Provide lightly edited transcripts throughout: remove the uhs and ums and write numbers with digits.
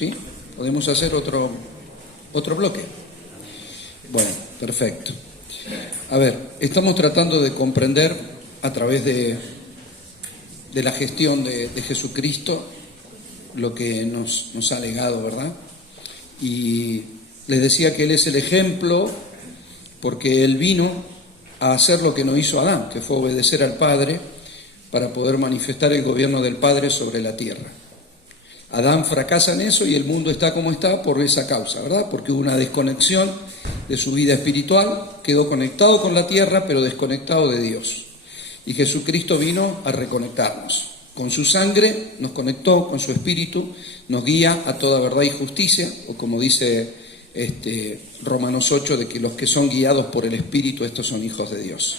¿sí? ¿Podemos hacer otro bloque? Bueno, perfecto. A ver, estamos tratando de comprender a través de la gestión de Jesucristo lo que nos ha legado, ¿verdad? Y les decía que Él es el ejemplo porque Él vino a hacer lo que no hizo Adán, que fue obedecer al Padre para poder manifestar el gobierno del Padre sobre la tierra. Adán fracasa en eso y el mundo está como está por esa causa, ¿verdad? Porque hubo una desconexión de su vida espiritual, quedó conectado con la tierra, pero desconectado de Dios. Y Jesucristo vino a reconectarnos. Con su sangre nos conectó, con su espíritu nos guía a toda verdad y justicia, o como dice Romanos 8, de que los que son guiados por el Espíritu, estos son hijos de Dios.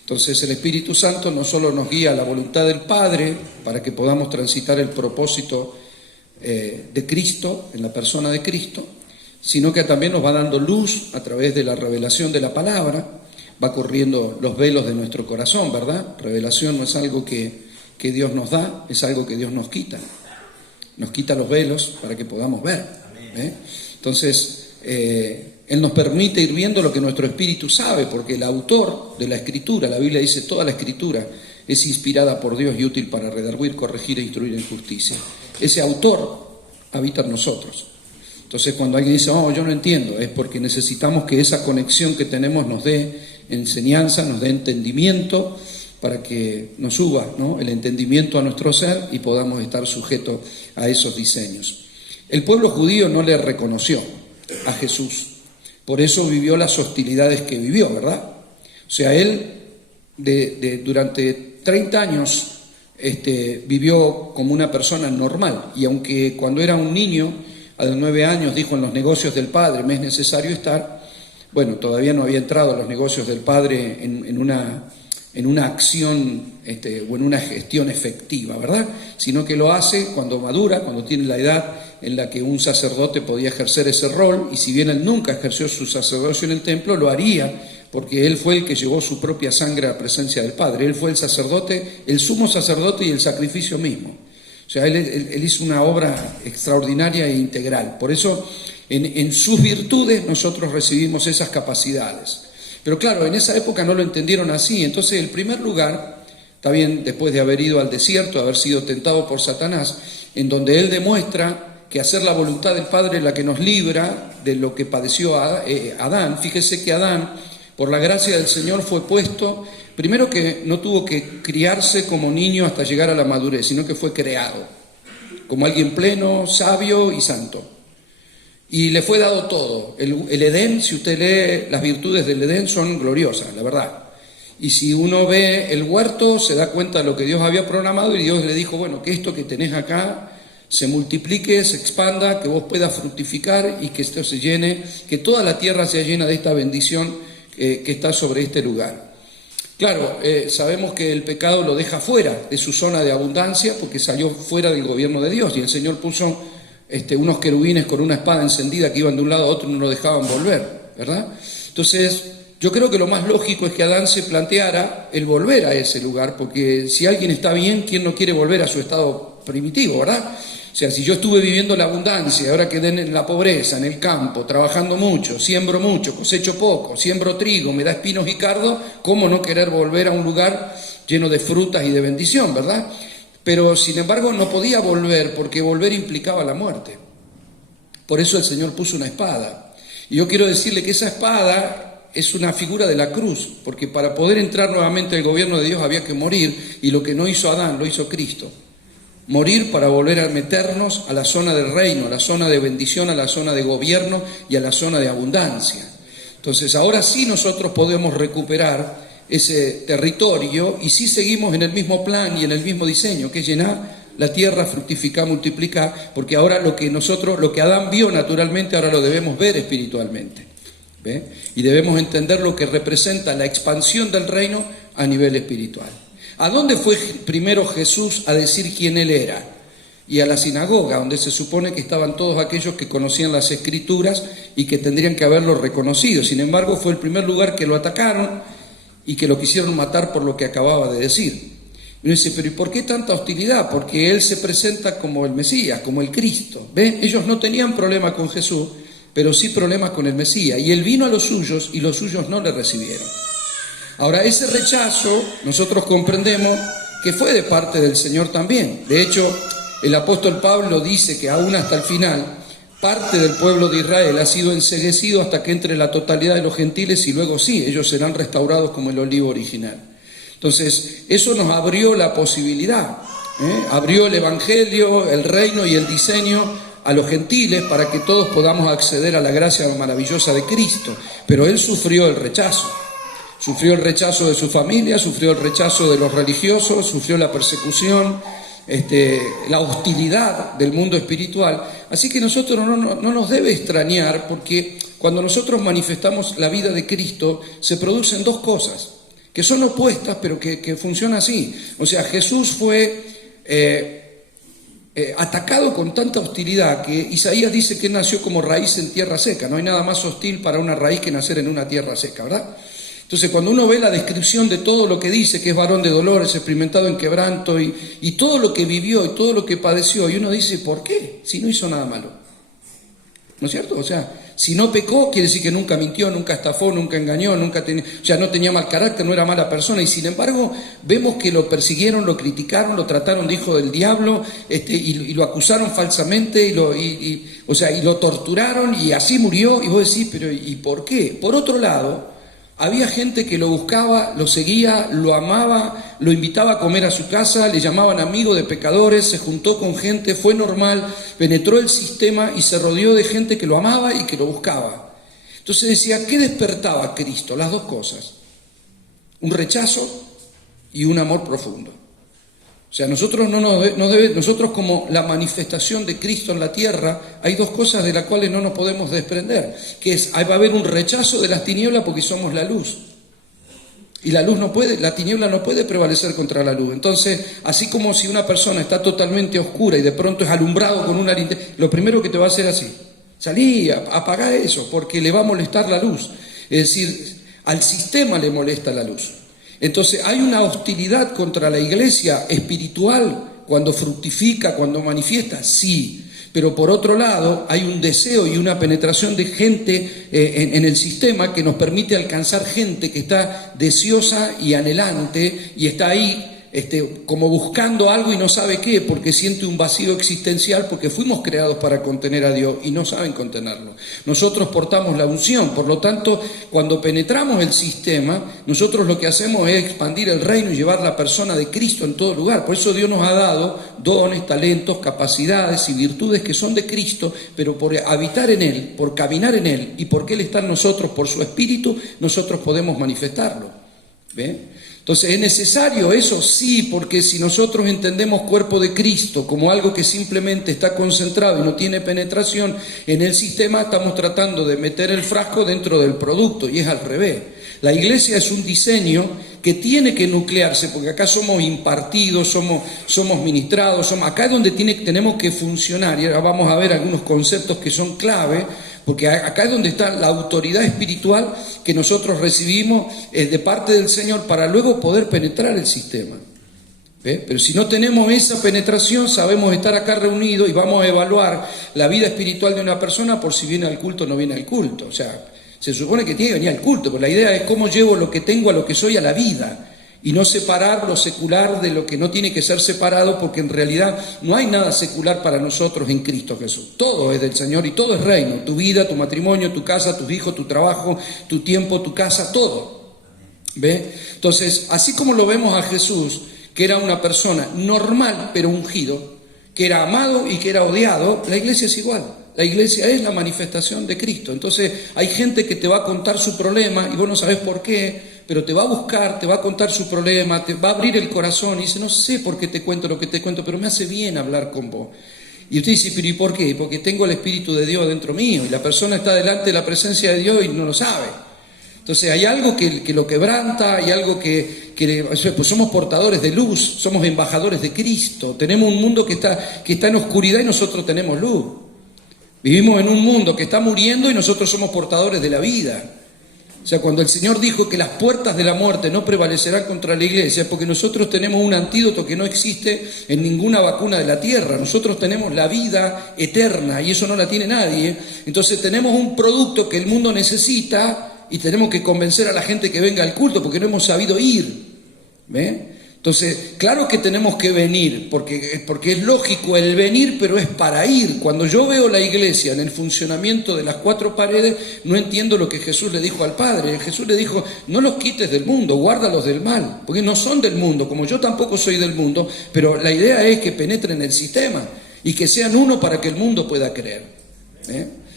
Entonces el Espíritu Santo no solo nos guía a la voluntad del Padre para que podamos transitar el propósito de Cristo, en la persona de Cristo, sino que también nos va dando luz a través de la revelación de la palabra, va corriendo los velos de nuestro corazón, ¿verdad? Revelación no es algo que Dios nos da, es algo que Dios nos quita los velos para que podamos ver. Entonces, Él nos permite ir viendo lo que nuestro espíritu sabe, porque el autor de la Escritura, la Biblia dice, toda la Escritura es inspirada por Dios y útil para redarguir, corregir e instruir en justicia. Ese autor habita en nosotros. Entonces, cuando alguien dice, oh, yo no entiendo, es porque necesitamos que esa conexión que tenemos nos dé enseñanza, nos dé entendimiento, para que nos suba, ¿no?, el entendimiento a nuestro ser y podamos estar sujetos a esos diseños. El pueblo judío no le reconoció a Jesús, por eso vivió las hostilidades que vivió, ¿verdad? O sea, él durante 30 años vivió como una persona normal, y aunque cuando era un niño, a los 9 años, dijo en los negocios del Padre, me es necesario estar, bueno, todavía no había entrado a los negocios del Padre en una acción o en una gestión efectiva, ¿verdad? Sino que lo hace cuando madura, cuando tiene la edad en la que un sacerdote podía ejercer ese rol, y si bien él nunca ejerció su sacerdocio en el templo, lo haría porque él fue el que llevó su propia sangre a la presencia del Padre. Él fue el sacerdote, el sumo sacerdote y el sacrificio mismo. O sea, él hizo una obra extraordinaria e integral. Por eso, en sus virtudes nosotros recibimos esas capacidades. Pero claro, en esa época no lo entendieron así. Entonces, el primer lugar, está bien, después de haber ido al desierto, haber sido tentado por Satanás, en donde él demuestra que hacer la voluntad del Padre es la que nos libra de lo que padeció Adán. Fíjese que Adán, por la gracia del Señor, fue puesto, primero que no tuvo que criarse como niño hasta llegar a la madurez, sino que fue creado como alguien pleno, sabio y santo. Y le fue dado todo. El Edén, si usted lee las virtudes del Edén, son gloriosas, la verdad. Y si uno ve el huerto, se da cuenta de lo que Dios había programado, y Dios le dijo, bueno, que esto que tenés acá se multiplique, se expanda, que vos puedas fructificar y que esto se llene, que toda la tierra sea llena de esta bendición que está sobre este lugar. Claro, sabemos que el pecado lo deja fuera de su zona de abundancia porque salió fuera del gobierno de Dios, y el Señor puso unos querubines con una espada encendida que iban de un lado a otro y no lo dejaban volver, ¿verdad? Entonces, yo creo que lo más lógico es que Adán se planteara el volver a ese lugar, porque si alguien está bien, ¿quién no quiere volver a su estado primitivo, verdad? O sea, si yo estuve viviendo la abundancia, ahora quedé en la pobreza, en el campo, trabajando mucho, siembro mucho, cosecho poco, siembro trigo, me da espinos y cardo, ¿cómo no querer volver a un lugar lleno de frutas y de bendición, verdad? Pero, sin embargo, no podía volver, porque volver implicaba la muerte. Por eso el Señor puso una espada. Y yo quiero decirle que esa espada es una figura de la cruz, porque para poder entrar nuevamente al gobierno de Dios había que morir, y lo que no hizo Adán, lo hizo Cristo. Morir para volver a meternos a la zona del reino, a la zona de bendición, a la zona de gobierno y a la zona de abundancia. Entonces, ahora sí nosotros podemos recuperar ese territorio, y sí seguimos en el mismo plan y en el mismo diseño, que es llenar la tierra, fructificar, multiplicar, porque ahora lo que Adán vio naturalmente, ahora lo debemos ver espiritualmente. ¿Ve? Y debemos entender lo que representa la expansión del reino a nivel espiritual. ¿A dónde fue primero Jesús a decir quién Él era? Y a la sinagoga, donde se supone que estaban todos aquellos que conocían las Escrituras y que tendrían que haberlo reconocido. Sin embargo, fue el primer lugar que lo atacaron y que lo quisieron matar por lo que acababa de decir. Y uno dice, pero ¿y por qué tanta hostilidad? Porque él se presenta como el Mesías, como el Cristo. ¿Ven? Ellos no tenían problema con Jesús, pero sí problemas con el Mesías. Y él vino a los suyos y los suyos no le recibieron. Ahora, ese rechazo nosotros comprendemos que fue de parte del Señor también. De hecho, el apóstol Pablo dice que aún hasta el final, parte del pueblo de Israel ha sido enceguecido hasta que entre la totalidad de los gentiles y luego sí, ellos serán restaurados como el olivo original. Entonces, eso nos abrió la posibilidad, abrió el Evangelio, el reino y el diseño a los gentiles para que todos podamos acceder a la gracia maravillosa de Cristo. Pero él sufrió el rechazo. Sufrió el rechazo de su familia, sufrió el rechazo de los religiosos, sufrió la persecución, la hostilidad del mundo espiritual. Así que nosotros no nos debe extrañar, porque cuando nosotros manifestamos la vida de Cristo se producen dos cosas que son opuestas, pero que funcionan así. O sea, Jesús fue atacado con tanta hostilidad que Isaías dice que él nació como raíz en tierra seca. No hay nada más hostil para una raíz que nacer en una tierra seca, ¿verdad? Entonces, cuando uno ve la descripción de todo lo que dice, que es varón de dolores, experimentado en quebranto, y todo lo que vivió y todo lo que padeció, y uno dice, ¿por qué? Si no hizo nada malo. ¿No es cierto? O sea, si no pecó, quiere decir que nunca mintió, nunca estafó, nunca engañó, no tenía mal carácter, no era mala persona, y sin embargo vemos que lo persiguieron, lo criticaron, lo trataron de hijo del diablo, y lo acusaron falsamente, y lo torturaron, y así murió, y vos decís, pero ¿y por qué? Por otro lado, había gente que lo buscaba, lo seguía, lo amaba, lo invitaba a comer a su casa, le llamaban amigo de pecadores, se juntó con gente, fue normal, penetró el sistema y se rodeó de gente que lo amaba y que lo buscaba. Entonces decía, ¿qué despertaba a Cristo? Las dos cosas, un rechazo y un amor profundo. O sea, nosotros nosotros como la manifestación de Cristo en la tierra, hay dos cosas de las cuales no nos podemos desprender, que es, va a haber un rechazo de las tinieblas porque somos la luz. Y la tiniebla no puede prevalecer contra la luz. Entonces, así como si una persona está totalmente oscura y de pronto es alumbrado con una linterna, lo primero que te va a hacer así, salí, apagá eso, porque le va a molestar la luz. Es decir, al sistema le molesta la luz. Entonces hay una hostilidad contra la iglesia espiritual cuando fructifica, cuando manifiesta, sí, pero por otro lado hay un deseo y una penetración de gente en el sistema que nos permite alcanzar gente que está deseosa y anhelante y está ahí como buscando algo y no sabe qué, porque siente un vacío existencial, porque fuimos creados para contener a Dios y no saben contenerlo. Nosotros portamos la unción, por lo tanto, cuando penetramos el sistema, nosotros lo que hacemos es expandir el reino y llevar la persona de Cristo en todo lugar. Por eso Dios nos ha dado dones, talentos, capacidades y virtudes que son de Cristo, pero por habitar en Él, por caminar en Él y porque Él está en nosotros, por su Espíritu, nosotros podemos manifestarlo. ¿Ve? Entonces, ¿es necesario eso? Sí, porque si nosotros entendemos cuerpo de Cristo como algo que simplemente está concentrado y no tiene penetración en el sistema, estamos tratando de meter el frasco dentro del producto y es al revés. La iglesia es un diseño que tiene que nuclearse, porque acá somos impartidos, somos ministrados, acá es donde tenemos que funcionar, y ahora vamos a ver algunos conceptos que son clave, porque acá es donde está la autoridad espiritual que nosotros recibimos de parte del Señor para luego poder penetrar el sistema. ¿Ve? Pero si no tenemos esa penetración, sabemos estar acá reunidos y vamos a evaluar la vida espiritual de una persona por si viene al culto o no viene al culto. O sea, se supone que tiene que venir al culto, pero la idea es cómo llevo lo que tengo a lo que soy a la vida. Y no separar lo secular de lo que no tiene que ser separado, porque en realidad no hay nada secular para nosotros en Cristo Jesús. Todo es del Señor y todo es reino. Tu vida, tu matrimonio, tu casa, tus hijos, tu trabajo, tu tiempo, tu casa, todo. ¿Ve? Entonces, así como lo vemos a Jesús, que era una persona normal pero ungido, que era amado y que era odiado, la iglesia es igual. La iglesia es la manifestación de Cristo. Entonces hay gente que te va a contar su problema y vos no sabés por qué, pero te va a buscar, te va a contar su problema, te va a abrir el corazón y dice, no sé por qué te cuento lo que te cuento, pero me hace bien hablar con vos. Y usted dice, pero ¿y por qué? Porque tengo el Espíritu de Dios dentro mío y la persona está delante de la presencia de Dios y no lo sabe. Entonces hay algo que lo quebranta, hay algo pues somos portadores de luz, somos embajadores de Cristo, tenemos un mundo que está en oscuridad y nosotros tenemos luz. Vivimos en un mundo que está muriendo y nosotros somos portadores de la vida. O sea, cuando el Señor dijo que las puertas de la muerte no prevalecerán contra la iglesia, porque nosotros tenemos un antídoto que no existe en ninguna vacuna de la tierra. Nosotros tenemos la vida eterna y eso no la tiene nadie. Entonces tenemos un producto que el mundo necesita y tenemos que convencer a la gente que venga al culto porque no hemos sabido ir. ¿Ve? Entonces, claro que tenemos que venir, porque es lógico el venir, pero es para ir. Cuando yo veo la iglesia en el funcionamiento de las cuatro paredes, no entiendo lo que Jesús le dijo al Padre. Jesús le dijo, no los quites del mundo, guárdalos del mal, porque no son del mundo, como yo tampoco soy del mundo, pero la idea es que penetren en el sistema y que sean uno para que el mundo pueda creer.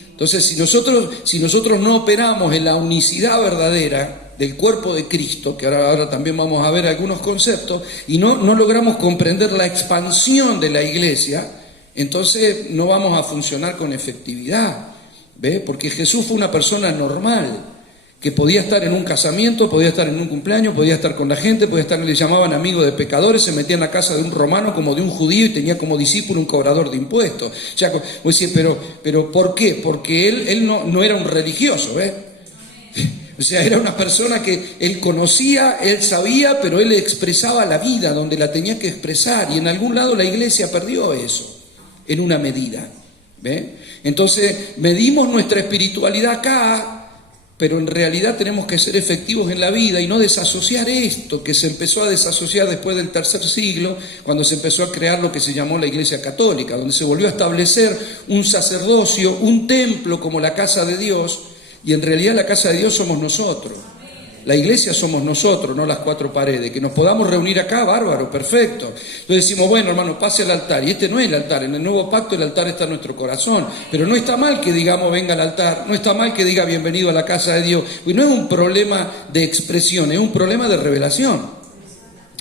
Entonces, si nosotros no operamos en la unicidad verdadera del cuerpo de Cristo, que ahora también vamos a ver algunos conceptos, y no logramos comprender la expansión de la iglesia, entonces no vamos a funcionar con efectividad, ¿ve? Porque Jesús fue una persona normal, que podía estar en un casamiento, podía estar en un cumpleaños, podía estar con la gente, podía estar, le llamaban amigo de pecadores, se metía en la casa de un romano como de un judío y tenía como discípulo un cobrador de impuestos. O sea, vos decís, pero ¿por qué? Porque él no era un religioso, ¿ves? O sea, era una persona que él conocía, él sabía, pero él expresaba la vida donde la tenía que expresar. Y en algún lado la iglesia perdió eso, en una medida. ¿Ve? Entonces, medimos nuestra espiritualidad acá, pero en realidad tenemos que ser efectivos en la vida y no desasociar esto, que se empezó a desasociar después del tercer siglo, cuando se empezó a crear lo que se llamó la Iglesia Católica, donde se volvió a establecer un sacerdocio, un templo como la casa de Dios. Y en realidad la casa de Dios somos nosotros. La iglesia somos nosotros, no las cuatro paredes. Que nos podamos reunir acá, bárbaro, perfecto. Entonces decimos, bueno, hermano, pase al altar. Y este no es el altar. En el nuevo pacto el altar está en nuestro corazón. Pero no está mal que digamos, venga al altar. No está mal que diga, bienvenido a la casa de Dios. Y no es un problema de expresión, es un problema de revelación.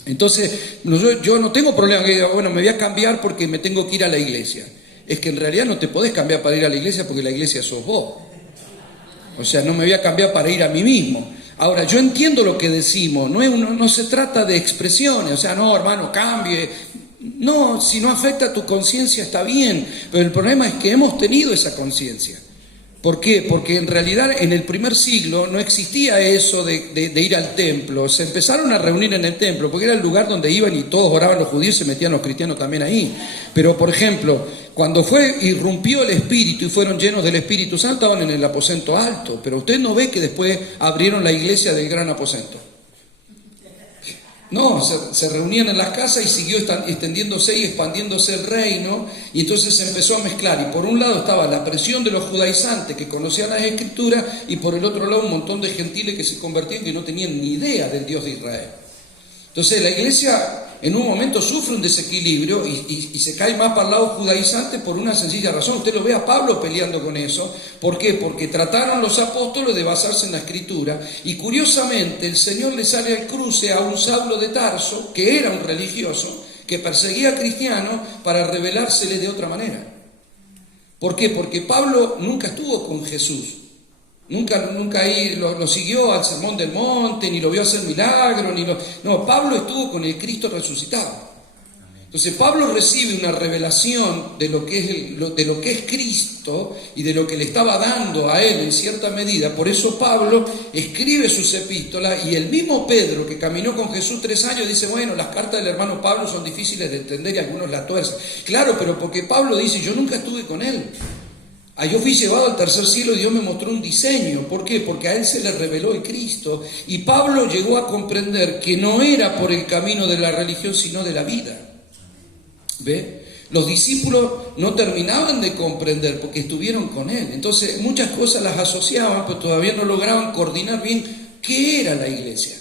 Entonces, yo no tengo problema que diga, bueno, me voy a cambiar porque me tengo que ir a la iglesia. Es que en realidad no te podés cambiar para ir a la iglesia porque la iglesia sos vos. O sea, no me voy a cambiar para ir a mí mismo. Ahora, yo entiendo lo que decimos, no se trata de expresiones, o sea, no, hermano, cambie. No, si no afecta a tu conciencia está bien, pero el problema es que hemos tenido esa conciencia. ¿Por qué? Porque en realidad en el primer siglo no existía eso de ir al templo. Se empezaron a reunir en el templo, porque era el lugar donde iban y todos oraban los judíos, se metían los cristianos también ahí. Pero, por ejemplo, cuando irrumpió el Espíritu y fueron llenos del Espíritu Santo, estaban en el aposento alto. Pero usted no ve que después abrieron la iglesia del gran aposento. No, se reunían en las casas y siguió extendiéndose y expandiéndose el reino, y entonces se empezó a mezclar. Y por un lado estaba la presión de los judaizantes que conocían las Escrituras, y por el otro lado un montón de gentiles que se convertían que no tenían ni idea del Dios de Israel. Entonces la iglesia en un momento sufre un desequilibrio y se cae más para el lado judaizante por una sencilla razón. Usted lo ve a Pablo peleando con eso. ¿Por qué? Porque trataron los apóstoles de basarse en la Escritura, y curiosamente el Señor le sale al cruce a un Saulo de Tarso, que era un religioso, que perseguía a cristianos para revelársele de otra manera. ¿Por qué? Porque Pablo nunca estuvo con Jesús. Nunca ahí lo siguió al Sermón del Monte, ni lo vio hacer milagros, no, Pablo estuvo con el Cristo resucitado. Entonces Pablo recibe una revelación de lo que es Cristo y de lo que le estaba dando a él en cierta medida. Por eso Pablo escribe sus epístolas, y el mismo Pedro, que caminó con Jesús 3 años, dice, bueno, las cartas del hermano Pablo son difíciles de entender y algunos la tuercen. Claro, pero porque Pablo dice, yo nunca estuve con él. Yo fui llevado al tercer cielo y Dios me mostró un diseño. ¿Por qué? Porque a él se le reveló el Cristo. Y Pablo llegó a comprender que no era por el camino de la religión, sino de la vida. ¿Ve? Los discípulos no terminaban de comprender porque estuvieron con él. Entonces muchas cosas las asociaban, pero todavía no lograban coordinar bien qué era la iglesia.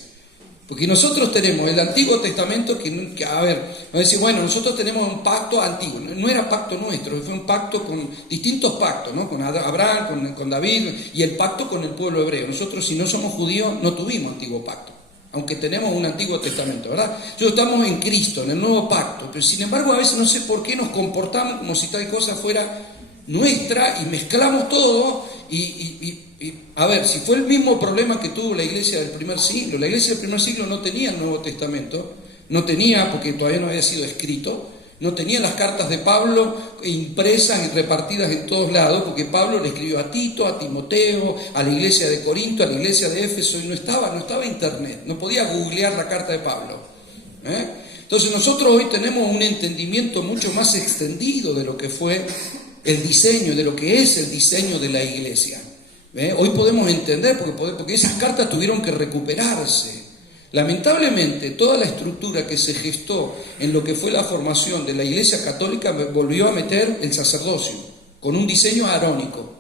Porque nosotros tenemos el Antiguo Testamento que a ver, nos decimos, bueno, nosotros tenemos un pacto antiguo. No era pacto nuestro, fue un pacto con distintos pactos, ¿no? Con Abraham, con David, y el pacto con el pueblo hebreo. Nosotros, si no somos judíos, no tuvimos antiguo pacto, aunque tenemos un Antiguo Testamento, ¿verdad? Nosotros estamos en Cristo, en el nuevo pacto, pero sin embargo a veces no sé por qué nos comportamos como si tal cosa fuera nuestra y mezclamos todo a ver, si fue el mismo problema que tuvo la iglesia del primer siglo. La iglesia del primer siglo no tenía el Nuevo Testamento, no tenía, porque todavía no había sido escrito, No tenía las cartas de Pablo impresas y repartidas en todos lados, porque Pablo le escribió a Tito, a Timoteo, a la iglesia de Corinto, a la iglesia de Éfeso, y no estaba internet, no podía googlear la carta de Pablo. Entonces nosotros hoy tenemos un entendimiento mucho más extendido de lo que fue el diseño, de lo que es el diseño de la iglesia. Hoy podemos entender, porque esas cartas tuvieron que recuperarse. Lamentablemente, toda la estructura que se gestó en lo que fue la formación de la Iglesia Católica volvió a meter el sacerdocio, con un diseño arónico.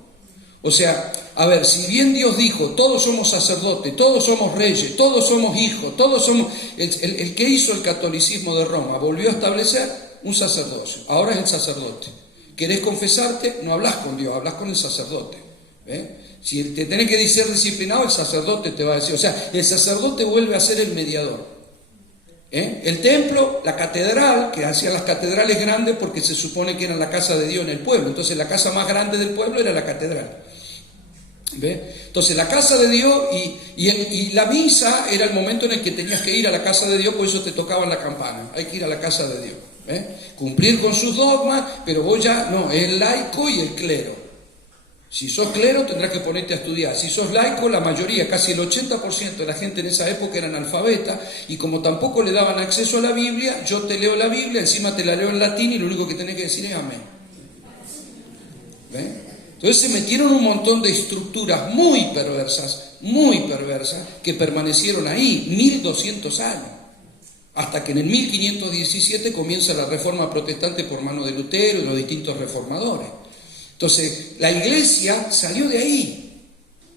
O sea, a ver, si bien Dios dijo, todos somos sacerdotes, todos somos reyes, todos somos hijos, todos somos... El que hizo el catolicismo de Roma volvió a establecer un sacerdocio. Ahora es el sacerdote. ¿Querés confesarte? No hablas con Dios, hablas con el sacerdote. Si te tenés que ser disciplinado, el sacerdote te va a decir. O sea, el sacerdote vuelve a ser el mediador. El templo, la catedral, que hacían las catedrales grandes porque se supone que era la casa de Dios en el pueblo. Entonces la casa más grande del pueblo era la catedral. Entonces la casa de Dios y la misa era el momento en el que tenías que ir a la casa de Dios, por eso te tocaban la campana. Hay que ir a la casa de Dios. Cumplir con sus dogmas, pero vos ya, no, es el laico y el clero. Si sos clero tendrás que ponerte a estudiar. Si sos laico, la mayoría, casi el 80% de la gente en esa época era analfabeta, y como tampoco le daban acceso a la Biblia, yo te leo la Biblia, encima te la leo en latín y lo único que tenés que decir es amén. Entonces se metieron un montón de estructuras muy perversas, que permanecieron ahí 1200 años. Hasta que en el 1517 comienza la Reforma Protestante por mano de Lutero y los distintos reformadores. Entonces, la iglesia salió de ahí,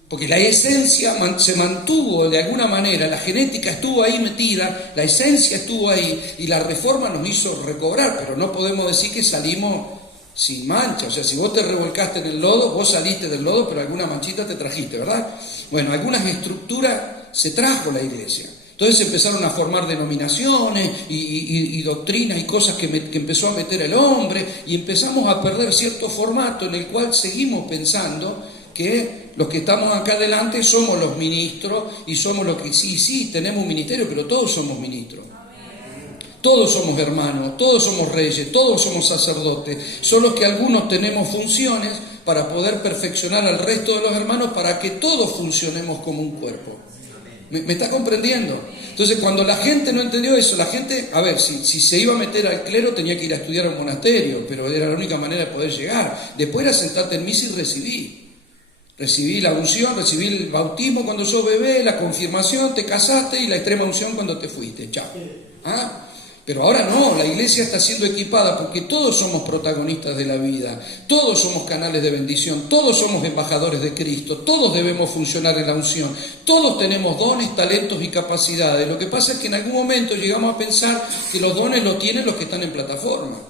porque la esencia se mantuvo de alguna manera, la genética estuvo ahí metida, la esencia estuvo ahí, y la reforma nos hizo recobrar, pero no podemos decir que salimos sin mancha. O sea, si vos te revolcaste en el lodo, vos saliste del lodo, pero alguna manchita te trajiste, ¿verdad? Bueno, algunas estructuras se trajo la iglesia. Entonces empezaron a formar denominaciones y doctrinas y cosas que empezó a meter el hombre, y empezamos a perder cierto formato en el cual seguimos pensando que los que estamos acá adelante somos los ministros y somos los que sí, tenemos un ministerio, pero todos somos ministros. Todos somos hermanos, todos somos reyes, todos somos sacerdotes, solo que algunos tenemos funciones para poder perfeccionar al resto de los hermanos para que todos funcionemos como un cuerpo. ¿Me está comprendiendo? Entonces, cuando la gente no entendió eso, la gente, a ver, si se iba a meter al clero tenía que ir a estudiar a un monasterio, pero era la única manera de poder llegar. Después era sentarte en misa y recibí la unción, recibí el bautismo cuando sos bebé, la confirmación, te casaste, y la extrema unción cuando te fuiste. Chao. Pero ahora no, la iglesia está siendo equipada porque todos somos protagonistas de la vida, todos somos canales de bendición, todos somos embajadores de Cristo, todos debemos funcionar en la unción, todos tenemos dones, talentos y capacidades. Lo que pasa es que en algún momento llegamos a pensar que los dones los tienen los que están en plataforma.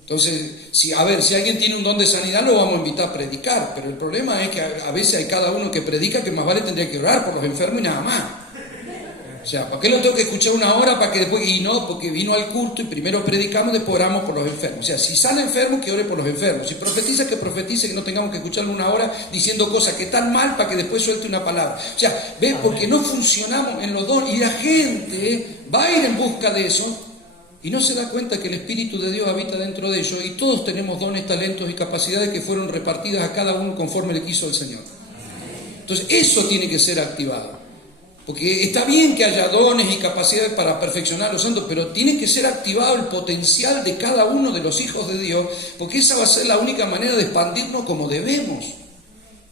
Entonces, si alguien tiene un don de sanidad, lo vamos a invitar a predicar, pero el problema es que a veces hay cada uno que predica que más vale tendría que orar por los enfermos y nada más. O sea, ¿para qué lo tengo que escuchar una hora para que después... Y no, porque vino al culto y primero predicamos, después oramos por los enfermos. O sea, si sale enfermo, que ore por los enfermos. Si profetiza, que profetice, que no tengamos que escucharlo una hora diciendo cosas que están mal para que después suelte una palabra. O sea, ¿ves? Porque no funcionamos en los dones y la gente va a ir en busca de eso y no se da cuenta que el Espíritu de Dios habita dentro de ellos, y todos tenemos dones, talentos y capacidades que fueron repartidas a cada uno conforme le quiso el Señor. Entonces, eso tiene que ser activado. Porque está bien que haya dones y capacidades para perfeccionar a los santos, pero tiene que ser activado el potencial de cada uno de los hijos de Dios, porque esa va a ser la única manera de expandirnos como debemos.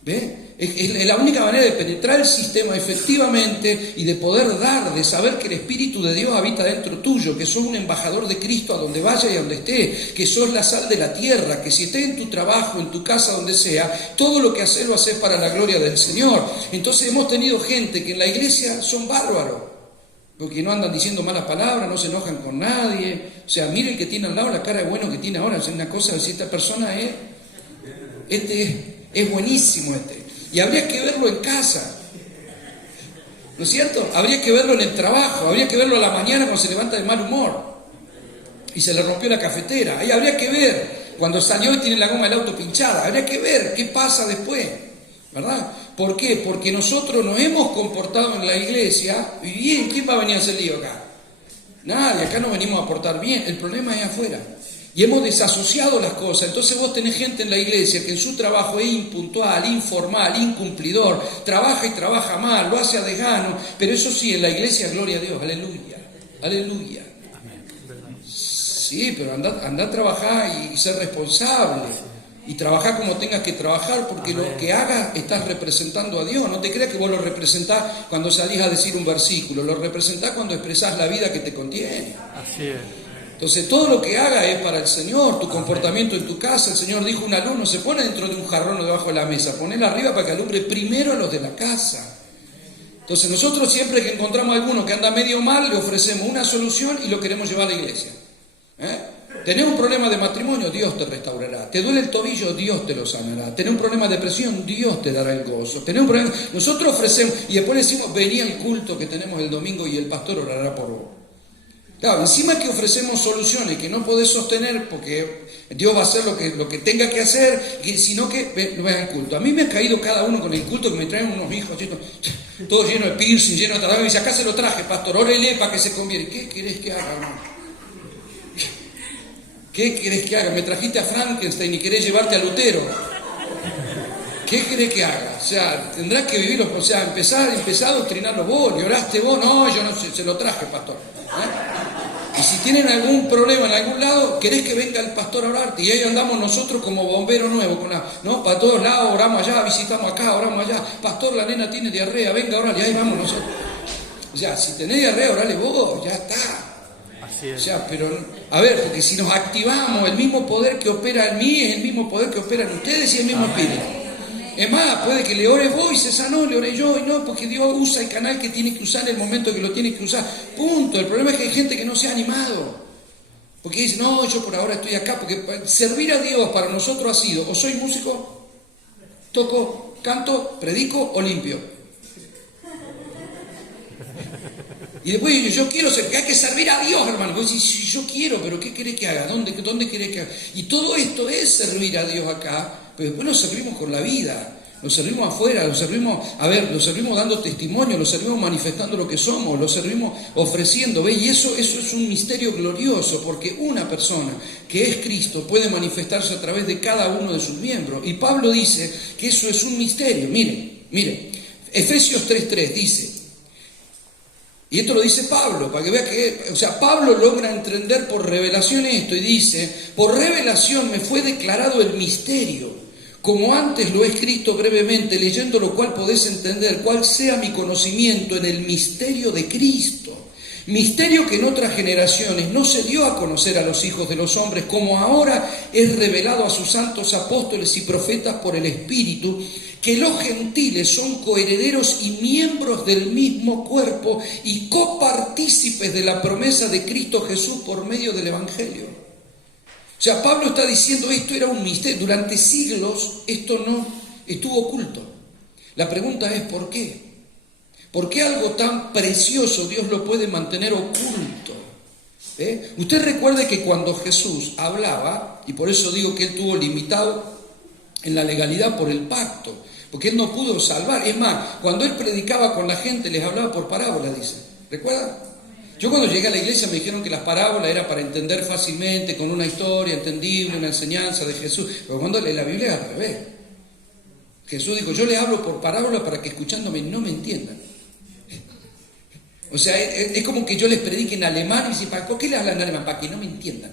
¿Ve? Es la única manera de penetrar el sistema efectivamente y de poder dar, de saber que el Espíritu de Dios habita dentro tuyo, que sos un embajador de Cristo a donde vaya y a donde esté, que sos la sal de la tierra, que si estés en tu trabajo, en tu casa, donde sea, todo lo que haces lo haces para la gloria del Señor. Entonces hemos tenido gente que en la iglesia son bárbaros, porque no andan diciendo malas palabras, no se enojan con nadie. O sea, mire el que tiene al lado, la cara de bueno que tiene ahora. Es una cosa, si esta persona es buenísimo y habría que verlo en casa, ¿no es cierto? Habría que verlo en el trabajo, habría que verlo a la mañana cuando se levanta de mal humor y se le rompió la cafetera. Ahí habría que ver cuando salió y tiene la goma del auto pinchada. Habría que ver qué pasa después, ¿verdad? ¿Por qué? Porque nosotros nos hemos comportado en la iglesia y bien. ¿Quién va a venir a hacer lío acá? Nadie, acá no venimos a portar bien. El problema es afuera. Y hemos desasociado las cosas. Entonces vos tenés gente en la iglesia que en su trabajo es impuntual, informal, incumplidor, trabaja y trabaja mal, lo hace a desgano, pero eso sí, en la iglesia, gloria a Dios, aleluya, aleluya. Sí, pero anda a trabajar y ser responsable. Y trabajar como tengas que trabajar, porque lo que hagas estás representando a Dios. No te creas que vos lo representás cuando salís a decir un versículo, lo representás cuando expresás la vida que te contiene. Así es. Entonces todo lo que haga es para el Señor, tu comportamiento en tu casa. El Señor dijo, un alumno se pone dentro de un jarrón o debajo de la mesa, ponelo arriba para que alumbre primero a los de la casa. Entonces nosotros siempre que encontramos a alguno que anda medio mal, le ofrecemos una solución y lo queremos llevar a la iglesia. Tenés un problema de matrimonio, Dios te restaurará. Te duele el tobillo, Dios te lo sanará. Tenés un problema de depresión, Dios te dará el gozo. Tenés un problema... Nosotros ofrecemos, y después le decimos, vení al culto que tenemos el domingo y el pastor orará por vos. Claro, encima que ofrecemos soluciones que no podés sostener porque Dios va a hacer lo que tenga que hacer, sino que no ves al culto. A mí me ha caído cada uno con el culto que me traen unos hijos, todos llenos de piercing, llenos de trabajo. Y dice, acá se lo traje, pastor, órele para que se convierta. ¿Qué querés que haga, hermano? ¿Qué querés que haga? Me trajiste a Frankenstein y querés llevarte a Lutero. ¿Qué querés que haga? O sea, tendrás que vivirlo, o sea, empezar a doctrinarlo vos. ¿Lloraste vos? No, yo no sé, se lo traje, pastor. Y si tienen algún problema en algún lado, querés que venga el pastor a orarte. Y ahí andamos nosotros como bomberos nuevos, ¿no? Para todos lados, oramos allá, visitamos acá, oramos allá. Pastor, la nena tiene diarrea, venga, orale, y ahí vamos nosotros. O sea, si tenés diarrea, orale vos, ya está. O sea, pero, a ver, porque si nos activamos, el mismo poder que opera en mí es el mismo poder que opera en ustedes y el mismo espíritu. Es más, puede que le ores vos y se sanó, le oré yo y no, porque Dios usa el canal que tiene que usar en el momento que lo tiene que usar. Punto. El problema es que hay gente que no se ha animado. Porque dice, no, yo por ahora estoy acá, porque servir a Dios para nosotros ha sido, o soy músico, toco, canto, predico o limpio. Y después yo quiero ser, que hay que servir a Dios, hermano. Vos decís, sí, yo quiero, pero ¿qué querés que haga? ¿Dónde querés que haga? Y todo esto es servir a Dios acá, pero después lo servimos con la vida, lo servimos afuera, lo servimos dando testimonio, lo servimos manifestando lo que somos, lo servimos ofreciendo, ¿ves? Y eso es un misterio glorioso, porque una persona que es Cristo puede manifestarse a través de cada uno de sus miembros. Y Pablo dice que eso es un misterio. Miren, Efesios 3:3 dice, y esto lo dice Pablo, para que vea que, o sea, Pablo logra entender por revelación esto y dice, por revelación me fue declarado el misterio, como antes lo he escrito brevemente, leyendo lo cual podés entender cuál sea mi conocimiento en el misterio de Cristo. Misterio que en otras generaciones no se dio a conocer a los hijos de los hombres, como ahora es revelado a sus santos apóstoles y profetas por el Espíritu, que los gentiles son coherederos y miembros del mismo cuerpo y copartícipes de la promesa de Cristo Jesús por medio del Evangelio. O sea, Pablo está diciendo esto era un misterio. Durante siglos esto no estuvo oculto. La pregunta es ¿por qué? ¿Por qué algo tan precioso Dios lo puede mantener oculto? Usted recuerde que cuando Jesús hablaba, y por eso digo que él tuvo limitado en la legalidad por el pacto, porque él no pudo salvar. Es más, cuando él predicaba con la gente, les hablaba por parábolas, dice. ¿Recuerdan? Yo cuando llegué a la iglesia me dijeron que las parábolas era para entender fácilmente, con una historia entendible, una enseñanza de Jesús. Pero cuando lee la Biblia es al revés. Jesús dijo, yo les hablo por parábolas para que escuchándome no me entiendan. O sea, es como que yo les predique en alemán y dice, ¿por qué les hablan en alemán? Para que no me entiendan.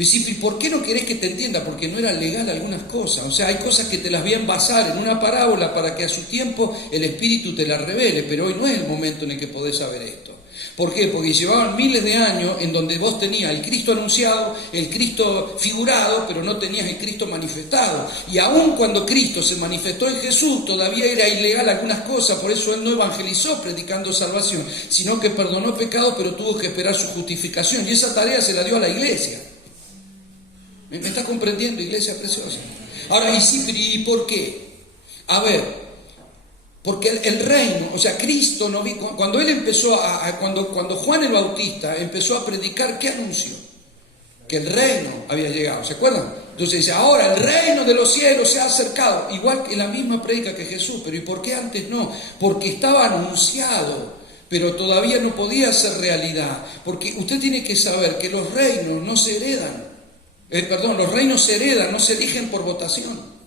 ¿Y por qué no querés que te entienda? Porque no era legal algunas cosas. O sea, hay cosas que te las voy a envasar en una parábola para que a su tiempo el Espíritu te las revele, pero hoy no es el momento en el que podés saber esto. ¿Por qué? Porque llevaban miles de años en donde vos tenías el Cristo anunciado, el Cristo figurado, pero no tenías el Cristo manifestado. Y aun cuando Cristo se manifestó en Jesús, todavía era ilegal algunas cosas, por eso Él no evangelizó predicando salvación, sino que perdonó pecados, pero tuvo que esperar su justificación. Y esa tarea se la dio a la iglesia. ¿Me estás comprendiendo, iglesia preciosa? Ahora, ¿y por qué? A ver, porque el reino, o sea, Cristo no vino, cuando él empezó cuando Juan el Bautista empezó a predicar, ¿qué anunció? Que el reino había llegado, ¿se acuerdan? Entonces dice, ahora el reino de los cielos se ha acercado, igual que la misma predica que Jesús, pero ¿y por qué antes no? Porque estaba anunciado pero todavía no podía ser realidad, porque usted tiene que saber que los reinos no se heredan, los reinos se heredan, no se eligen por votación.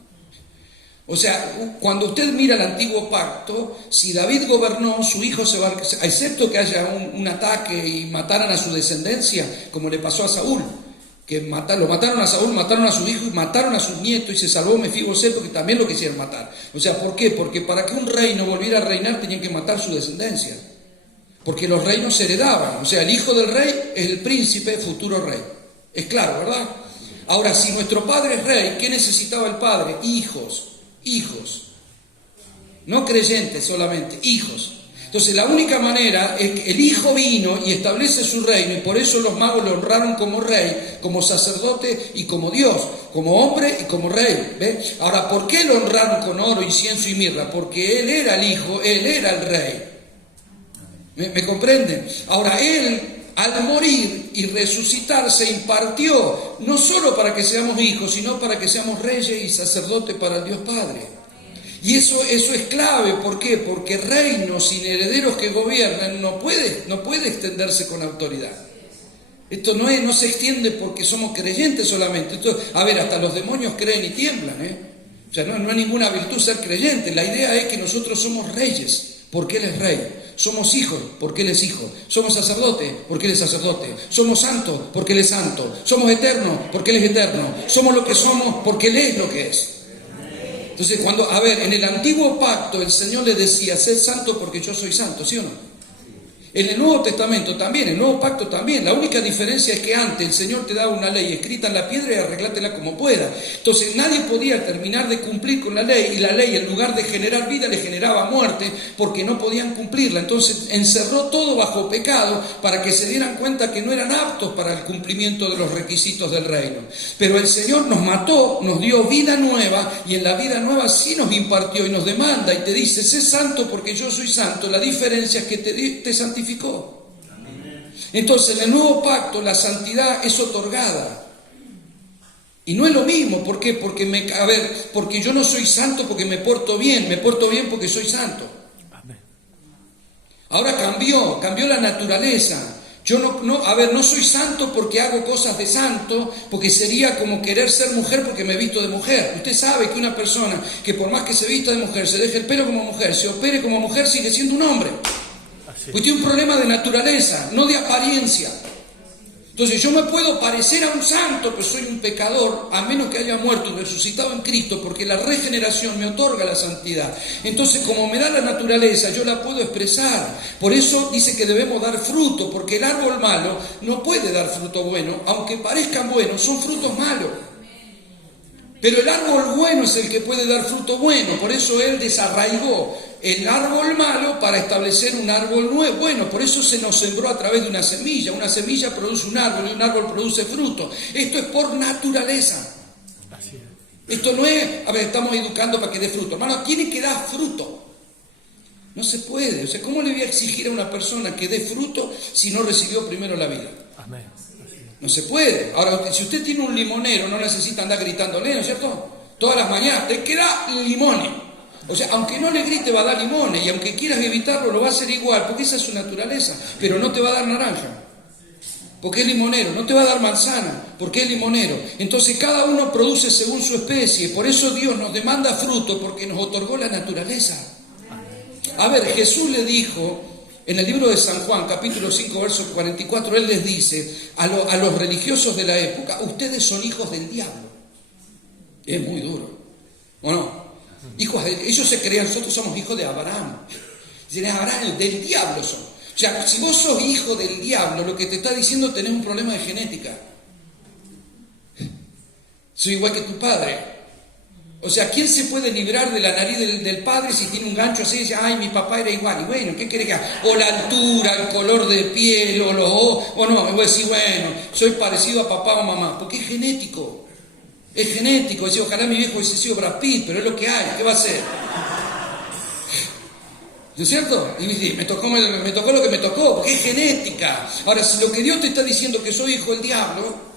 O sea, cuando usted mira el antiguo pacto, si David gobernó, su hijo se va, excepto que haya un ataque y mataran a su descendencia, como le pasó a Saúl, que lo mataron a Saúl, mataron a su hijo y mataron a sus nietos, y se salvó Mefiboset porque también lo quisieron matar. O sea, ¿por qué? Porque para que un reino volviera a reinar tenían que matar su descendencia, porque los reinos se heredaban. O sea, el hijo del rey es el príncipe, futuro rey. Es claro, ¿verdad? Ahora, si nuestro padre es rey, ¿qué necesitaba el padre? Hijos, no creyentes solamente, hijos. Entonces la única manera es que el hijo vino y establece su reino, y por eso los magos lo honraron como rey, como sacerdote y como Dios, como hombre y como rey. ¿Ve? Ahora, ¿por qué lo honraron con oro, incienso y mirra? Porque él era el hijo, él era el rey. ¿Me comprenden? Ahora, él, al morir y resucitar, se impartió no solo para que seamos hijos, sino para que seamos reyes y sacerdotes para el Dios Padre. Y eso es clave. ¿Por qué? Porque reino sin herederos que gobiernan no puede extenderse con autoridad. Esto no se extiende porque somos creyentes solamente. Hasta los demonios creen y tiemblan, O sea, no es ninguna virtud ser creyente. La idea es que nosotros somos reyes porque Él es rey. Somos hijos porque Él es hijo. Somos sacerdotes porque Él es sacerdote. Somos santos porque Él es santo. Somos eternos porque Él es eterno. Somos lo que somos porque Él es lo que es. Entonces, en el antiguo pacto el Señor le decía, sed santo porque yo soy santo, ¿sí o no? En el Nuevo Testamento también, el Nuevo Pacto también. La única diferencia es que antes el Señor te daba una ley escrita en la piedra y arreglátela como pueda. Entonces nadie podía terminar de cumplir con la ley, y la ley, en lugar de generar vida, le generaba muerte porque no podían cumplirla. Entonces encerró todo bajo pecado para que se dieran cuenta que no eran aptos para el cumplimiento de los requisitos del reino. Pero el Señor nos mató, nos dio vida nueva, y en la vida nueva sí nos impartió y nos demanda y te dice, sé santo porque yo soy santo. La diferencia es que te santificó. Entonces en el nuevo pacto la santidad es otorgada, y no es lo mismo. ¿Por qué? Porque yo no soy santo porque me porto bien porque soy santo. Ahora cambió la naturaleza. Yo no soy santo porque hago cosas de santo, porque sería como querer ser mujer porque me visto de mujer. Usted sabe que una persona que por más que se vista de mujer, se deje el pelo como mujer, se opere como mujer, sigue siendo un hombre. Pues tiene un problema de naturaleza, no de apariencia. Entonces yo me puedo parecer a un santo, pero soy un pecador, a menos que haya muerto y resucitado en Cristo, porque la regeneración me otorga la santidad. Entonces, como me da la naturaleza, yo la puedo expresar. Por eso dice que debemos dar fruto, porque el árbol malo no puede dar fruto bueno, aunque parezcan buenos, son frutos malos. Pero el árbol bueno es el que puede dar fruto bueno. Por eso Él desarraigó el árbol malo para establecer un árbol nuevo. Bueno, por eso se nos sembró a través de una semilla. Una semilla produce un árbol y un árbol produce fruto. Esto es por naturaleza. Esto no es, estamos educando para que dé fruto. Hermano, tiene que dar fruto. No se puede. O sea, ¿cómo le voy a exigir a una persona que dé fruto si no recibió primero la vida? Amén. No se puede. Ahora, si usted tiene un limonero, no necesita andar gritándole, ¿no es cierto? Todas las mañanas, te queda limones. O sea, aunque no le grite, va a dar limones, y aunque quieras evitarlo, lo va a hacer igual, porque esa es su naturaleza. Pero no te va a dar naranja, porque es limonero. No te va a dar manzana, porque es limonero. Entonces cada uno produce según su especie. Por eso Dios nos demanda fruto, porque nos otorgó la naturaleza. Jesús le dijo en el libro de San Juan, capítulo 5, verso 44, Él les dice a los religiosos de la época, ustedes son hijos del diablo. Es muy duro, ¿o no? Ellos se creían, nosotros somos hijos de Abraham. Dicen, Abraham, del diablo son. O sea, si vos sos hijo del diablo, lo que te está diciendo, tenés un problema de genética. Soy igual que tu padre. O sea, ¿quién se puede librar de la nariz del padre si tiene un gancho así y dice, ay, mi papá era igual? Y bueno, ¿qué quiere que haga? O la altura, el color de piel, o los ojos, o no, me voy a decir, bueno, soy parecido a papá o mamá, porque es genético. Es genético. Dice, ojalá mi viejo hubiese sido Brad Pitt, pero es lo que hay, ¿qué va a hacer? ¿No es cierto? Y dice, me tocó lo que me tocó, porque es genética. Ahora, si lo que Dios te está diciendo que soy hijo del diablo,